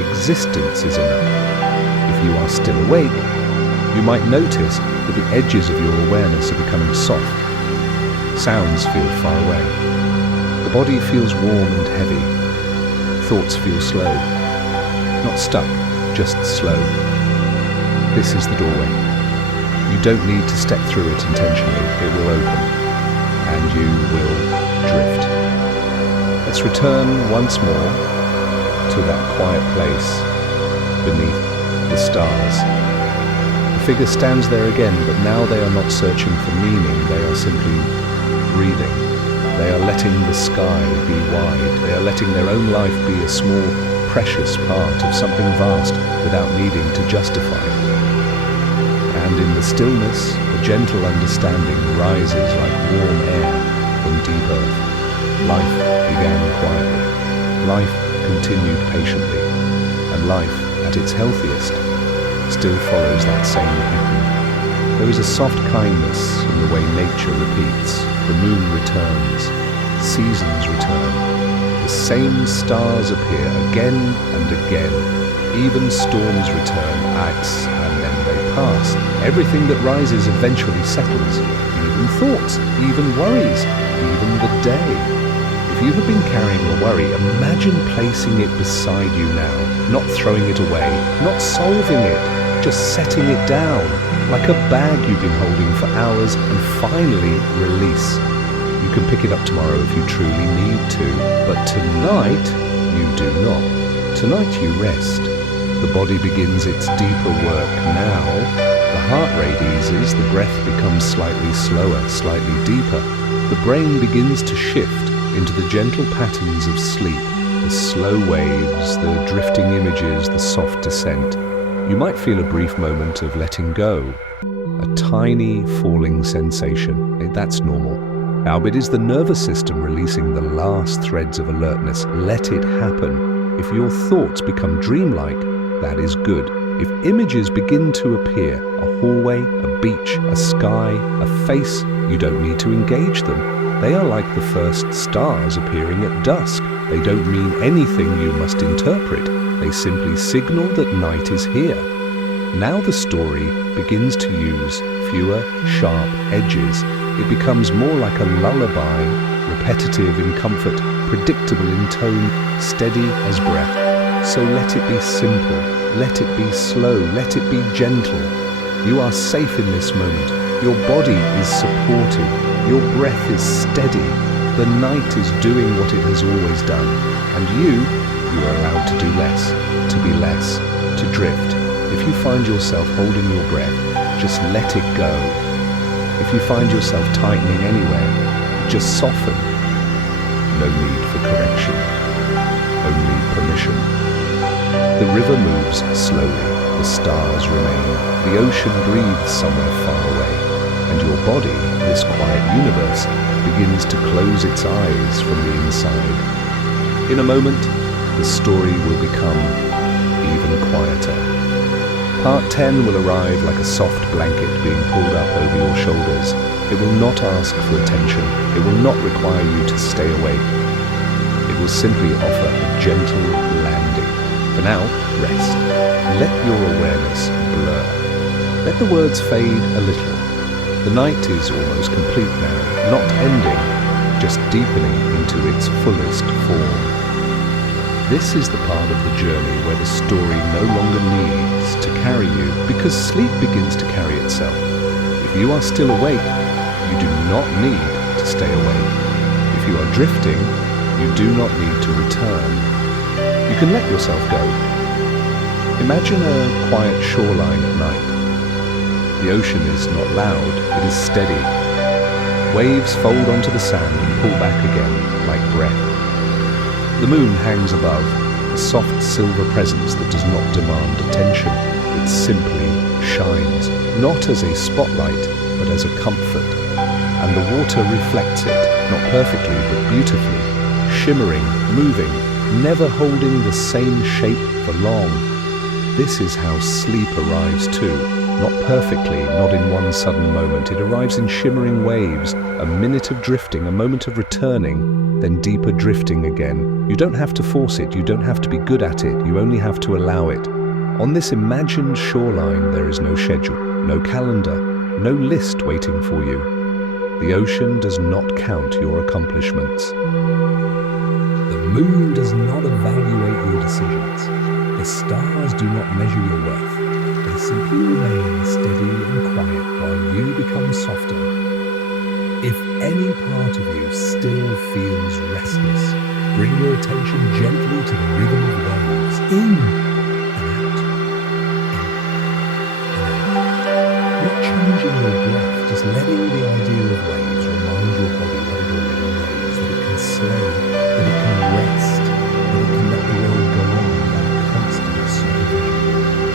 Existence is enough. If you are still awake, you might notice that the edges of your awareness are becoming soft. Sounds feel far away. The body feels warm and heavy. Thoughts feel slow. Not stuck, just slow. This is the doorway. You don't need to step through it intentionally. It will open, and you will drift. Let's return once more to that quiet place beneath the stars. The figure stands there again, but now they are not searching for meaning. They are simply breathing. They are letting the sky be wide. They are letting their own life be a small, precious part of something vast without needing to justify it. And in the stillness, a gentle understanding rises like warm air from deep earth. Life began quietly. Life continued patiently. And life, at its healthiest, still follows that same pattern. There is a soft kindness in the way nature repeats. The moon returns. Seasons return. The same stars appear again and again. Even storms return, acts, and then they pass. Everything that rises eventually settles. Even thoughts, even worries, even the day. If you have been carrying a worry, imagine placing it beside you now, not throwing it away, not solving it, just setting it down, like a bag you've been holding for hours, and finally release. You can pick it up tomorrow if you truly need to, but tonight you do not. Tonight you rest. The body begins its deeper work now. The heart rate eases, the breath becomes slightly slower, slightly deeper. The brain begins to shift into the gentle patterns of sleep, the slow waves, the drifting images, the soft descent. You might feel a brief moment of letting go, a tiny falling sensation. That's normal. Now it is the nervous system releasing the last threads of alertness. Let it happen. If your thoughts become dreamlike, that is good. If images begin to appear, a hallway, a beach, a sky, a face, you don't need to engage them. They are like the first stars appearing at dusk. They don't mean anything you must interpret. They simply signal that night is here. Now the story begins to use fewer sharp edges. It becomes more like a lullaby, repetitive in comfort, predictable in tone, steady as breath. So let it be simple, let it be slow, let it be gentle. You are safe in this moment. Your body is supported. Your breath is steady. The night is doing what it has always done. And you are allowed to do less, to be less, to drift. If you find yourself holding your breath, just let it go. If you find yourself tightening anywhere, just soften. No need for correction, only permission. The river moves slowly, the stars remain, the ocean breathes somewhere far away, and your body, this quiet universe, begins to close its eyes from the inside. In a moment, the story will become even quieter. Part 10 will arrive like a soft blanket being pulled up over your shoulders. It will not ask for attention. It will not require you to stay awake. It will simply offer a gentle landing. For now, rest. Let your awareness blur. Let the words fade a little. The night is almost complete now, not ending, just deepening into its fullest form. This is the part of the journey where the story no longer needs to carry you, because sleep begins to carry itself. If you are still awake, you do not need to stay awake. If you are drifting, you do not need to return. You can let yourself go. Imagine a quiet shoreline at night. The ocean is not loud, it is steady. Waves fold onto the sand and pull back again, like breath. The moon hangs above, a soft silver presence that does not demand attention. It simply shines, not as a spotlight, but as a comfort. And the water reflects it, not perfectly, but beautifully, shimmering, moving, never holding the same shape for long. This is how sleep arrives too. Not perfectly, not in one sudden moment. It arrives in shimmering waves, a minute of drifting, a moment of returning, then deeper drifting again. You don't have to force it, you don't have to be good at it, you only have to allow it. On this imagined shoreline, there is no schedule, no calendar, no list waiting for you. The ocean does not count your accomplishments. The moon does not evaluate your decisions. The stars do not measure your worth. They simply remain steady and quiet while you become softer. If any part of you still feels restless, bring your attention gently to the rhythm of waves. In and out. In and out. Not changing your breath, just letting the idea of waves remind your body that it already knows, that it can slow, that it can rest, that it can let the world go on without constant supervision.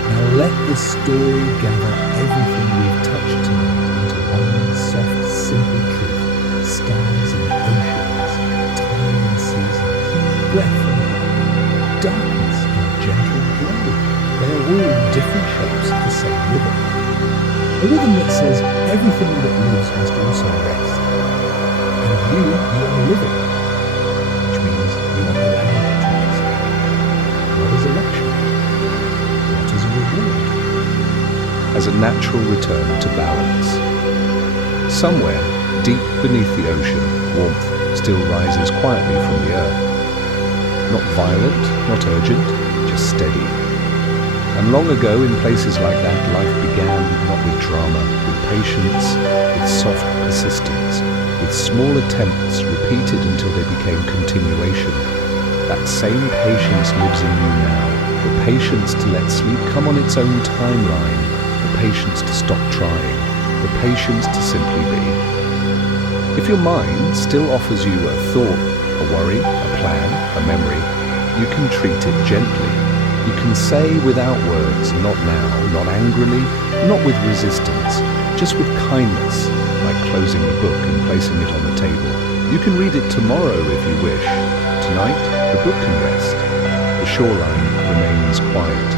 Now let the story gather everything we've touched tonight into one soft, simple truth. Stars and oceans, breath and heart, darkness and gentle glow. They are all different shapes of the same rhythm. A rhythm that says everything that lives must also rest. And you are living, which means you are allowed to rest. Not as a luxury, not as a reward. As a natural return to balance. Somewhere, deep beneath the ocean, warmth still rises quietly from the earth. Not violent, not urgent, just steady. And long ago, in places like that, life began not with drama, with patience, with soft persistence, with small attempts repeated until they became continuation. That same patience lives in you now. The patience to let sleep come on its own timeline. The patience to stop trying. The patience to simply be. If your mind still offers you a thought, a worry, a plan, a memory, you can treat it gently. You can say without words, not now, not angrily, not with resistance, just with kindness, like closing the book and placing it on the table. You can read it tomorrow if you wish. Tonight, the book can rest. The shoreline remains quiet.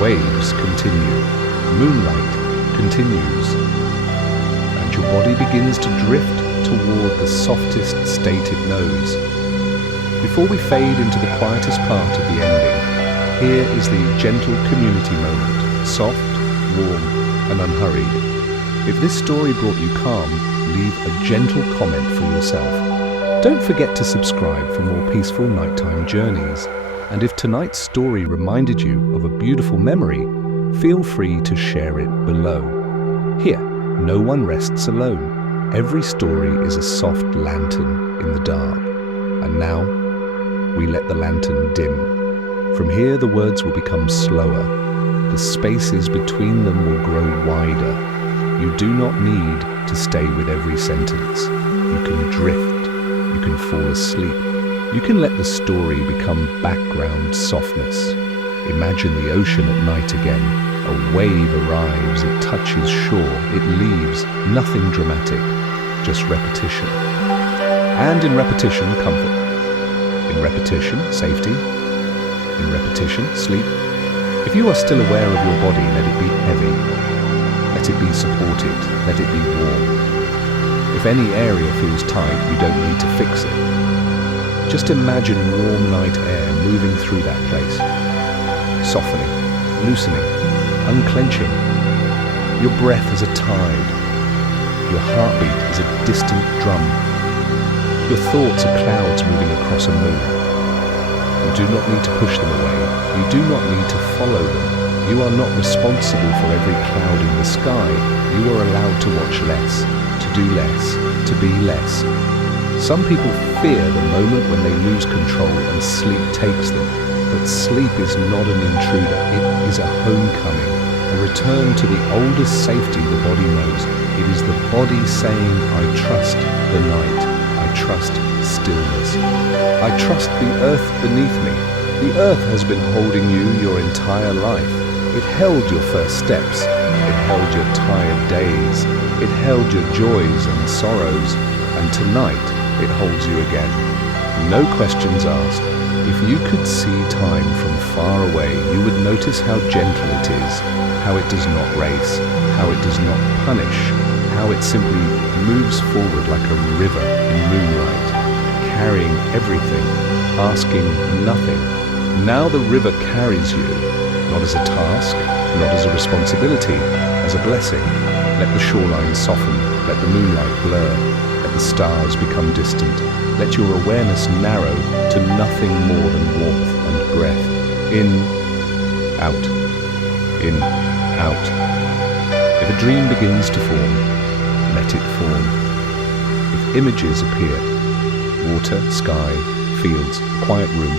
Waves continue. Moonlight continues. And your body begins to drift toward the softest state it knows. Before we fade into the quietest part of the ending, here is the gentle community moment, soft, warm, and unhurried. If this story brought you calm, leave a gentle comment for yourself. Don't forget to subscribe for more peaceful nighttime journeys. And if tonight's story reminded you of a beautiful memory, feel free to share it below. Here, no one rests alone. Every story is a soft lantern in the dark. And now, we let the lantern dim. From here, the words will become slower. The spaces between them will grow wider. You do not need to stay with every sentence. You can drift. You can fall asleep. You can let the story become background softness. Imagine the ocean at night again. A wave arrives, it touches shore, it leaves. Nothing dramatic, just repetition. And in repetition, comfort. In repetition, safety. In repetition, sleep. If you are still aware of your body, let it be heavy. Let it be supported. Let it be warm. If any area feels tight, you don't need to fix it. Just imagine warm night air moving through that place. Softening, loosening, unclenching. Your breath is a tide. Your heartbeat is a distant drum. Your thoughts are clouds moving across a moon. You do not need to push them away. You do not need to follow them. You are not responsible for every cloud in the sky. You are allowed to watch less, to do less, to be less. Some people fear the moment when they lose control and sleep takes them. But sleep is not an intruder. It is a homecoming, a return to the oldest safety the body knows. It is the body saying, I trust the night. I trust stillness. I trust the earth beneath me. The earth has been holding you your entire life. It held your first steps. It held your tired days. It held your joys and sorrows. And tonight, it holds you again. No questions asked. If you could see time from far away, you would notice how gentle it is, how it does not race, how it does not punish, how it simply moves forward like a river in moonlight, carrying everything, asking nothing. Now the river carries you, not as a task, not as a responsibility, as a blessing. Let the shoreline soften, let the moonlight blur, let the stars become distant. Let your awareness narrow to nothing more than warmth and breath. In, out, in, out. If a dream begins to form, let it form. If images appear, water, sky, fields, quiet room,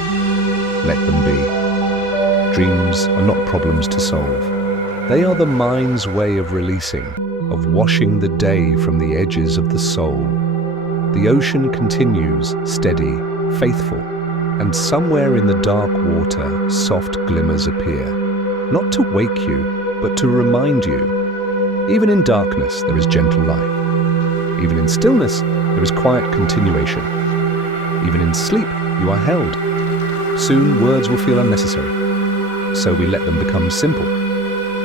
let them be. Dreams are not problems to solve. They are the mind's way of releasing, of washing the day from the edges of the soul. The ocean continues, steady, faithful, and somewhere in the dark water, soft glimmers appear. Not to wake you, but to remind you. Even in darkness, there is gentle life. Even in stillness, there is quiet continuation. Even in sleep, you are held. Soon words will feel unnecessary, so we let them become simple.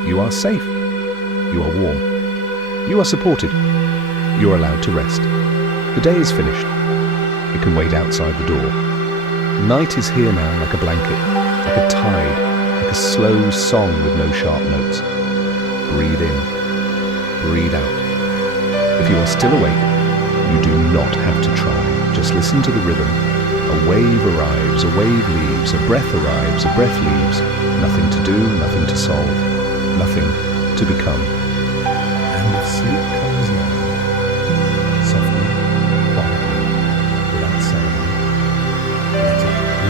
You are safe. You are warm. You are supported. You are allowed to rest. The day is finished. It can wait outside the door. Night is here now like a blanket, like a tide, like a slow song with no sharp notes. Breathe in. Breathe out. If you are still awake, you do not have to try. Just listen to the rhythm. A wave arrives, a wave leaves, a breath arrives, a breath leaves. Nothing to do, nothing to solve, nothing to become. And if sleep comes now, softly, quietly, without saying,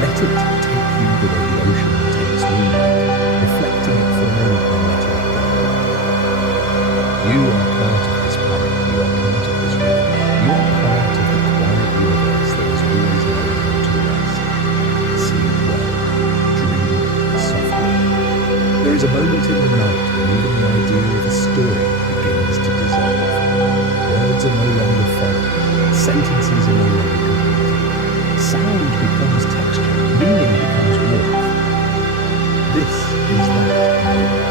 let it take you the way the ocean takes moonlight, reflecting it for a moment and letting it go. You are part of this planet, you are part of this rhythm, you are part of the quiet universe that has always known how to rest. Sleep well, dream softly. There is a moment in the night when even the idea of a story begins to dissolve. Words are no longer foreign, sentences are no longer completed. Sound becomes texture, meaning becomes warmth. This is that moment.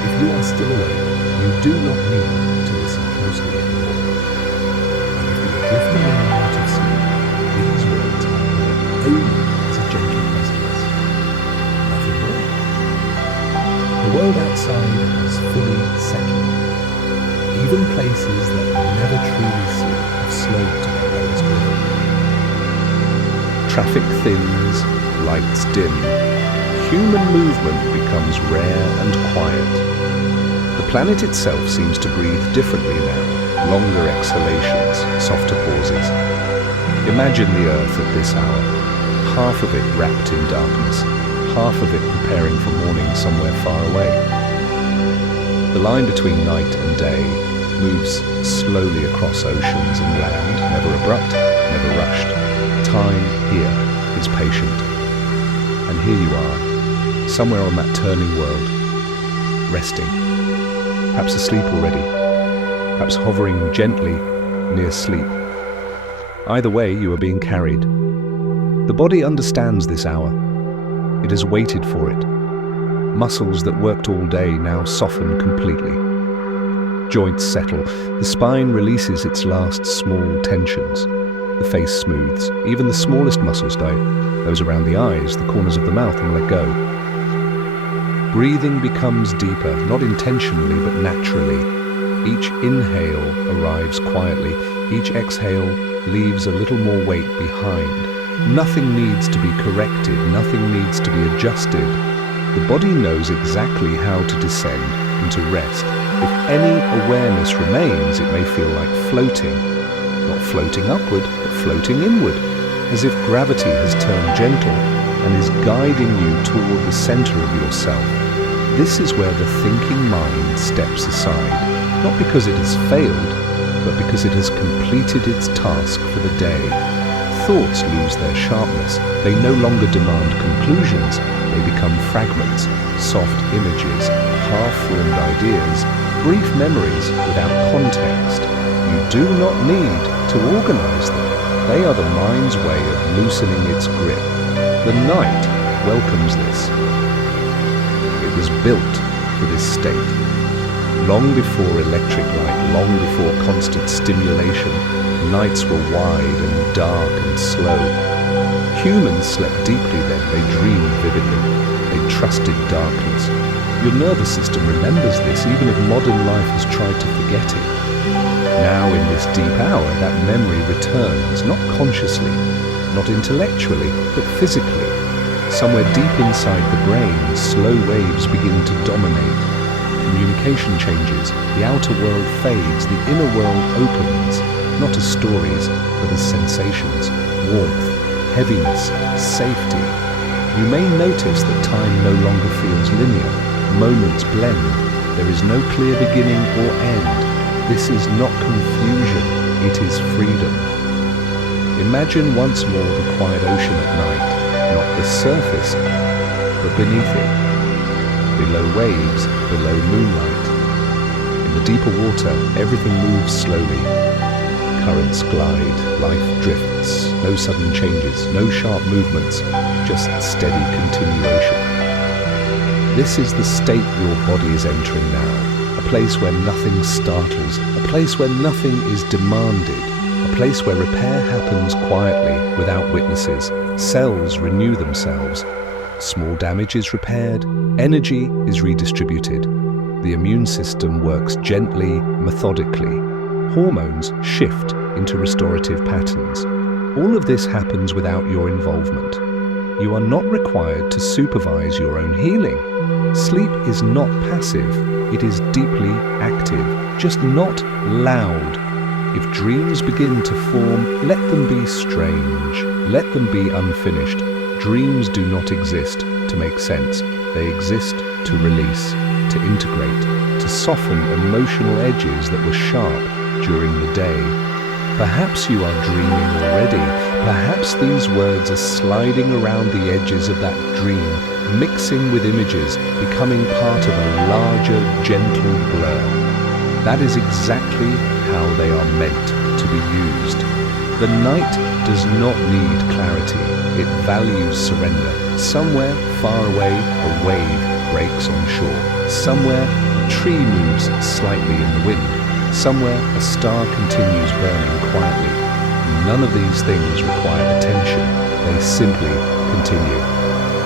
If you are still awake, you do not need to listen closely anymore. And if you are drifting in and out of sleep, these words are heard only as a gentle presence. Nothing more. The world outside has fully settled. Even places that never truly sleep have slowed to their lowest rhythm. Traffic thins, lights dim. Human movement becomes rare and quiet. The planet itself seems to breathe differently now, longer exhalations, softer pauses. Imagine the Earth at this hour, half of it wrapped in darkness, half of it preparing for morning somewhere far away. The line between night and day moves slowly across oceans and land, never abrupt, never rushed. Time here is patient. And here you are, somewhere on that turning world, resting. Perhaps asleep already, perhaps hovering gently near sleep. Either way, you are being carried. The body understands this hour. It has waited for it. Muscles that worked all day now soften completely. Joints settle. The spine releases its last small tensions. The face smooths. Even the smallest muscles die. Those around the eyes, the corners of the mouth, and let go. Breathing becomes deeper, not intentionally but naturally. Each inhale arrives quietly. Each exhale leaves a little more weight behind. Nothing needs to be corrected. Nothing needs to be adjusted. The body knows exactly how to descend into rest. If any awareness remains, it may feel like floating. Not floating upward, but floating inward, as if gravity has turned gentle and is guiding you toward the center of yourself. This is where the thinking mind steps aside, not because it has failed, but because it has completed its task for the day. Thoughts lose their sharpness. They no longer demand conclusions. They become fragments, soft images, half-formed ideas, brief memories without context. You do not need to organize them. They are the mind's way of loosening its grip. The night welcomes this. It was built for this state. Long before electric light, long before constant stimulation, nights were wide and dark and slow. Humans slept deeply then. They dreamed vividly. They trusted darkness. Your nervous system remembers this, even if modern life has tried to forget it. Now, in this deep hour, that memory returns, not consciously, not intellectually, but physically. Somewhere deep inside the brain, slow waves begin to dominate. Communication changes, the outer world fades, the inner world opens, not as stories, but as sensations, warmth, heaviness, safety. You may notice that time no longer feels linear. Moments blend. There is no clear beginning or end. This is not confusion, it is freedom. Imagine once more the quiet ocean at night, not the surface, but beneath it. Below waves, below moonlight. In the deeper water, everything moves slowly. currents glide, life drifts, no sudden changes, no sharp movements, just steady continuation. This is the state your body is entering now, a place where nothing startles, a place where nothing is demanded, a place where repair happens quietly without witnesses, cells renew themselves, small damage is repaired, energy is redistributed, the immune system works gently, methodically, hormones shift into restorative patterns. All of this happens without your involvement. You are not required to supervise your own healing. Sleep is not passive, it is deeply active, just not loud. If dreams begin to form, let them be strange, let them be unfinished. Dreams do not exist to make sense, they exist to release, to integrate, to soften emotional edges that were sharp during the day. Perhaps you are dreaming already. Perhaps these words are sliding around the edges of that dream, mixing with images, becoming part of a larger, gentle blur. That is exactly how they are meant to be used. The night does not need clarity. It values surrender. Somewhere far away, a wave breaks on shore. Somewhere, a tree moves slightly in the wind. Somewhere, a star continues burning quietly. None of these things require attention. They simply continue.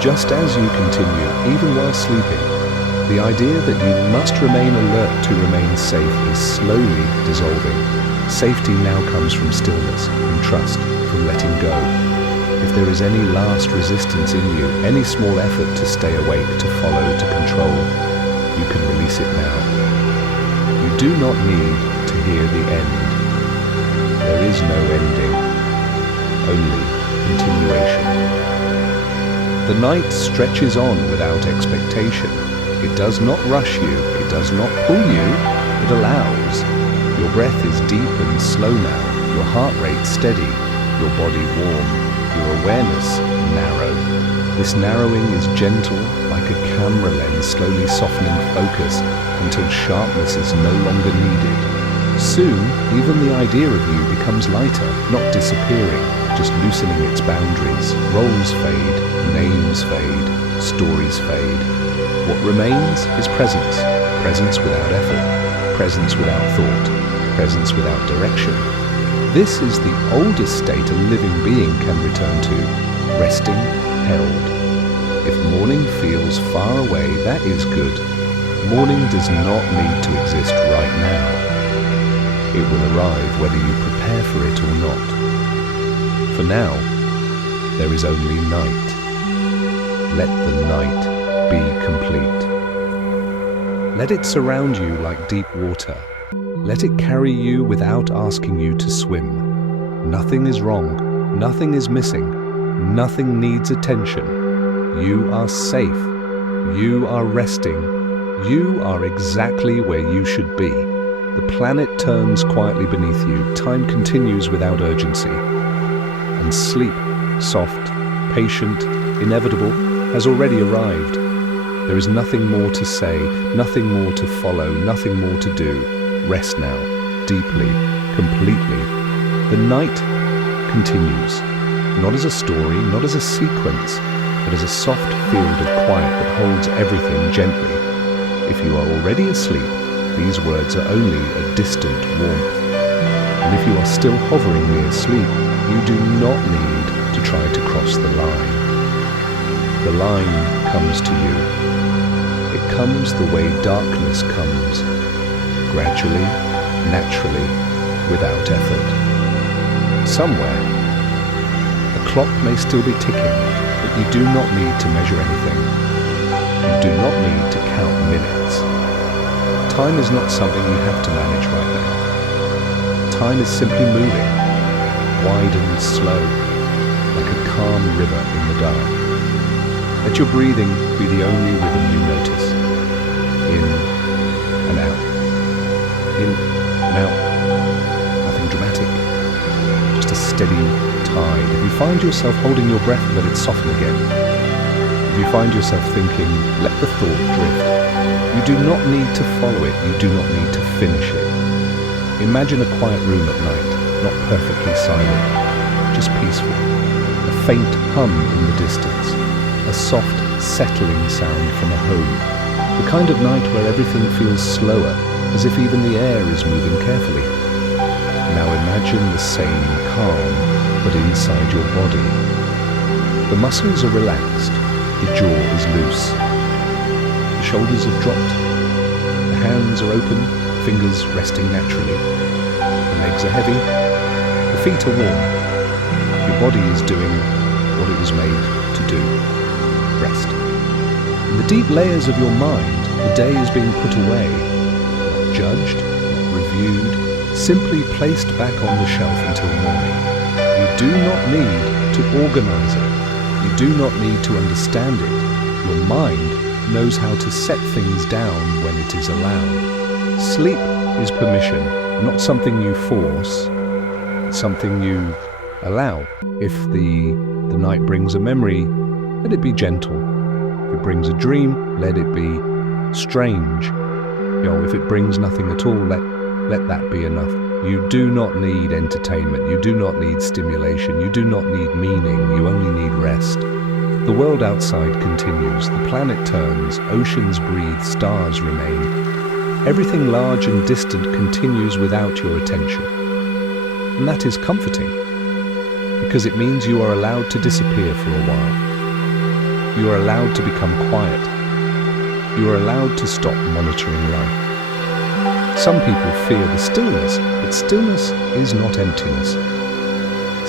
Just as you continue, even while sleeping, the idea that you must remain alert to remain safe is slowly dissolving. Safety now comes from stillness, from trust, from letting go. If there is any last resistance in you, any small effort to stay awake, to follow, to control, you can release it now. You do not need to hear the end. There is no ending, only continuation. The night stretches on without expectation. It does not rush you, it does not pull you, it allows. Your breath is deep and slow now, your heart rate steady, your body warm, your awareness narrow. This narrowing is gentle, like a camera lens slowly softening focus until sharpness is no longer needed. Soon, even the idea of you becomes lighter, not disappearing, just loosening its boundaries. Roles fade, names fade, stories fade. What remains is presence. Presence without effort. Presence without thought. Presence without direction. This is the oldest state a living being can return to. Resting, held. If morning feels far away, that is good. Morning does not need to exist right now. It will arrive whether you prepare for it or not. For now, there is only night. Let the night be complete. Let it surround you like deep water. Let it carry you without asking you to swim. Nothing is wrong. Nothing is missing. Nothing needs attention. You are safe. You are resting. You are exactly where you should be. The planet turns quietly beneath you. Time continues without urgency. And sleep, soft, patient, inevitable, has already arrived. There is nothing more to say, nothing more to follow, nothing more to do. Rest now, deeply, completely. The night continues, not as a story, not as a sequence, but as a soft field of quiet that holds everything gently. If you are already asleep, these words are only a distant warmth. And if you are still hovering near sleep, you do not need to try to cross the line. The line comes to you. It comes the way darkness comes, gradually, naturally, without effort. Somewhere, a clock may still be ticking, but you do not need to measure anything. You do not need to count minutes. Time is not something you have to manage right now. Time is simply moving, wide and slow, like a calm river in the dark. Let your breathing be the only rhythm you notice. In and out. In and out. Nothing dramatic. Just a steady tide. If you find yourself holding your breath, let it soften again. If you find yourself thinking, let the thought drift. You do not need to follow it. You do not need to finish it. Imagine a quiet room at night. not perfectly silent, just peaceful. A faint hum in the distance, a soft, settling sound from a home. The kind of night where everything feels slower, as if even the air is moving carefully. Now imagine the same calm, but inside your body. The muscles are relaxed, the jaw is loose. The shoulders have dropped, the hands are open, fingers resting naturally. The legs are heavy, the feet are warm. Your body is doing what it was made to do. Rest. In the deep layers of your mind, the day is being put away, not judged, not reviewed, simply placed back on the shelf until morning. You do not need to organize it. You do not need to understand it. Your mind knows how to set things down when it is allowed. Sleep is permission, not something you force. It's something you allow. If the night brings a memory, let it be gentle. If it brings a dream, let it be strange. If it brings nothing at all, let that be enough. You do not need entertainment. You do not need stimulation. You do not need meaning. You only need rest. The world outside continues. The planet turns. Oceans breathe. Stars remain. Everything large and distant continues without your attention. And that is comforting, because it means you are allowed to disappear for a while. You are allowed to become quiet. You are allowed to stop monitoring life. Some people fear the stillness, but stillness is not emptiness.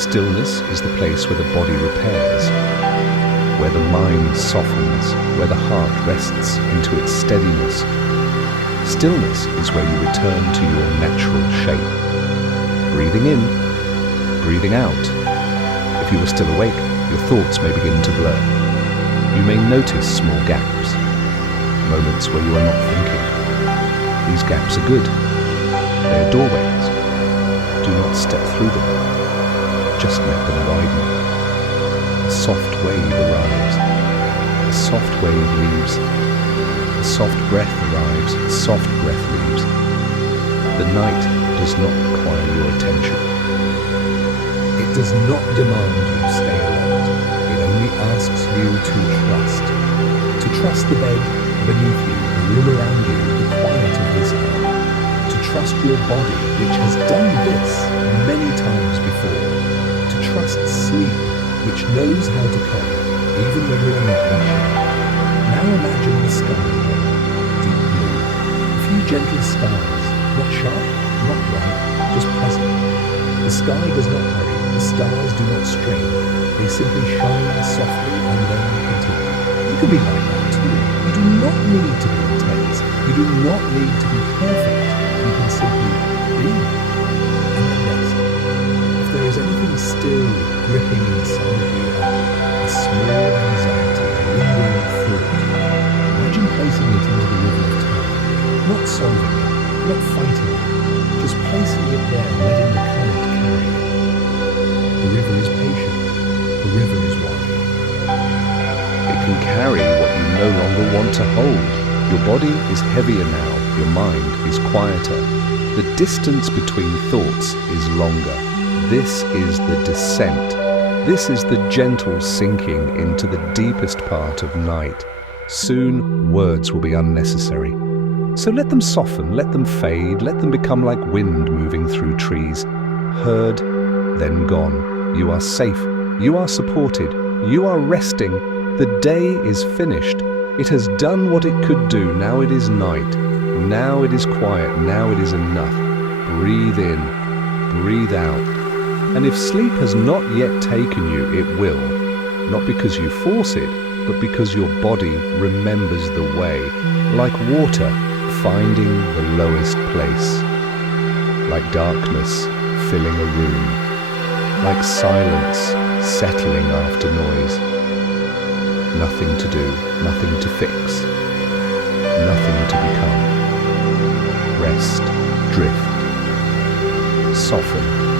Stillness is the place where the body repairs, where the mind softens, where the heart rests into its steadiness. Stillness is where you return to your natural shape. Breathing in, breathing out. If you are still awake, your thoughts may begin to blur. You may notice small gaps, moments where you are not thinking. These gaps are good. They are doorways. Do not step through them. Just let them widen. A soft wave arrives. A soft wave leaves. A soft breath arrives. A soft breath leaves. The night does not require your attention. It does not demand you stay alert. It only asks you to trust. To trust the bed beneath you, the room around you, the quiet of this hour. To trust your body, which has done this many times before. To trust sleep, which knows how to come, even when you are not watching. Now imagine the sky again, deep blue. A few gentle stars, not sharp, not bright, just present. The sky does not hurry, the stars do not strain. They simply shine softly and then continue. You can be like that too. You do not need to be intense. You do not need to be perfect. You can simply be and then rest. If there is anything still gripping inside you, a small anxiety, a lingering thought, imagine placing it into the river of time. Not solving it, not fighting it, just placing it there and letting the current carry it. The river is patient. The river is wide. It can carry what you no longer want to hold. Your body is heavier now. Your mind is quieter. The distance between thoughts is longer. This is the descent. This is the gentle sinking into the deepest part of night. Soon, words will be unnecessary. So let them soften, let them fade, let them become like wind moving through trees. Heard, then gone. You are safe. You are supported. You are resting. The day is finished. It has done what it could do. Now it is night. Now it is quiet. Now it is enough. Breathe in. Breathe out. And if sleep has not yet taken you, it will. Not because you force it, but because your body remembers the way. Like water finding the lowest place. Like darkness filling a room. Like silence settling after noise. Nothing to do, nothing to fix, nothing to become. Rest, drift, soften.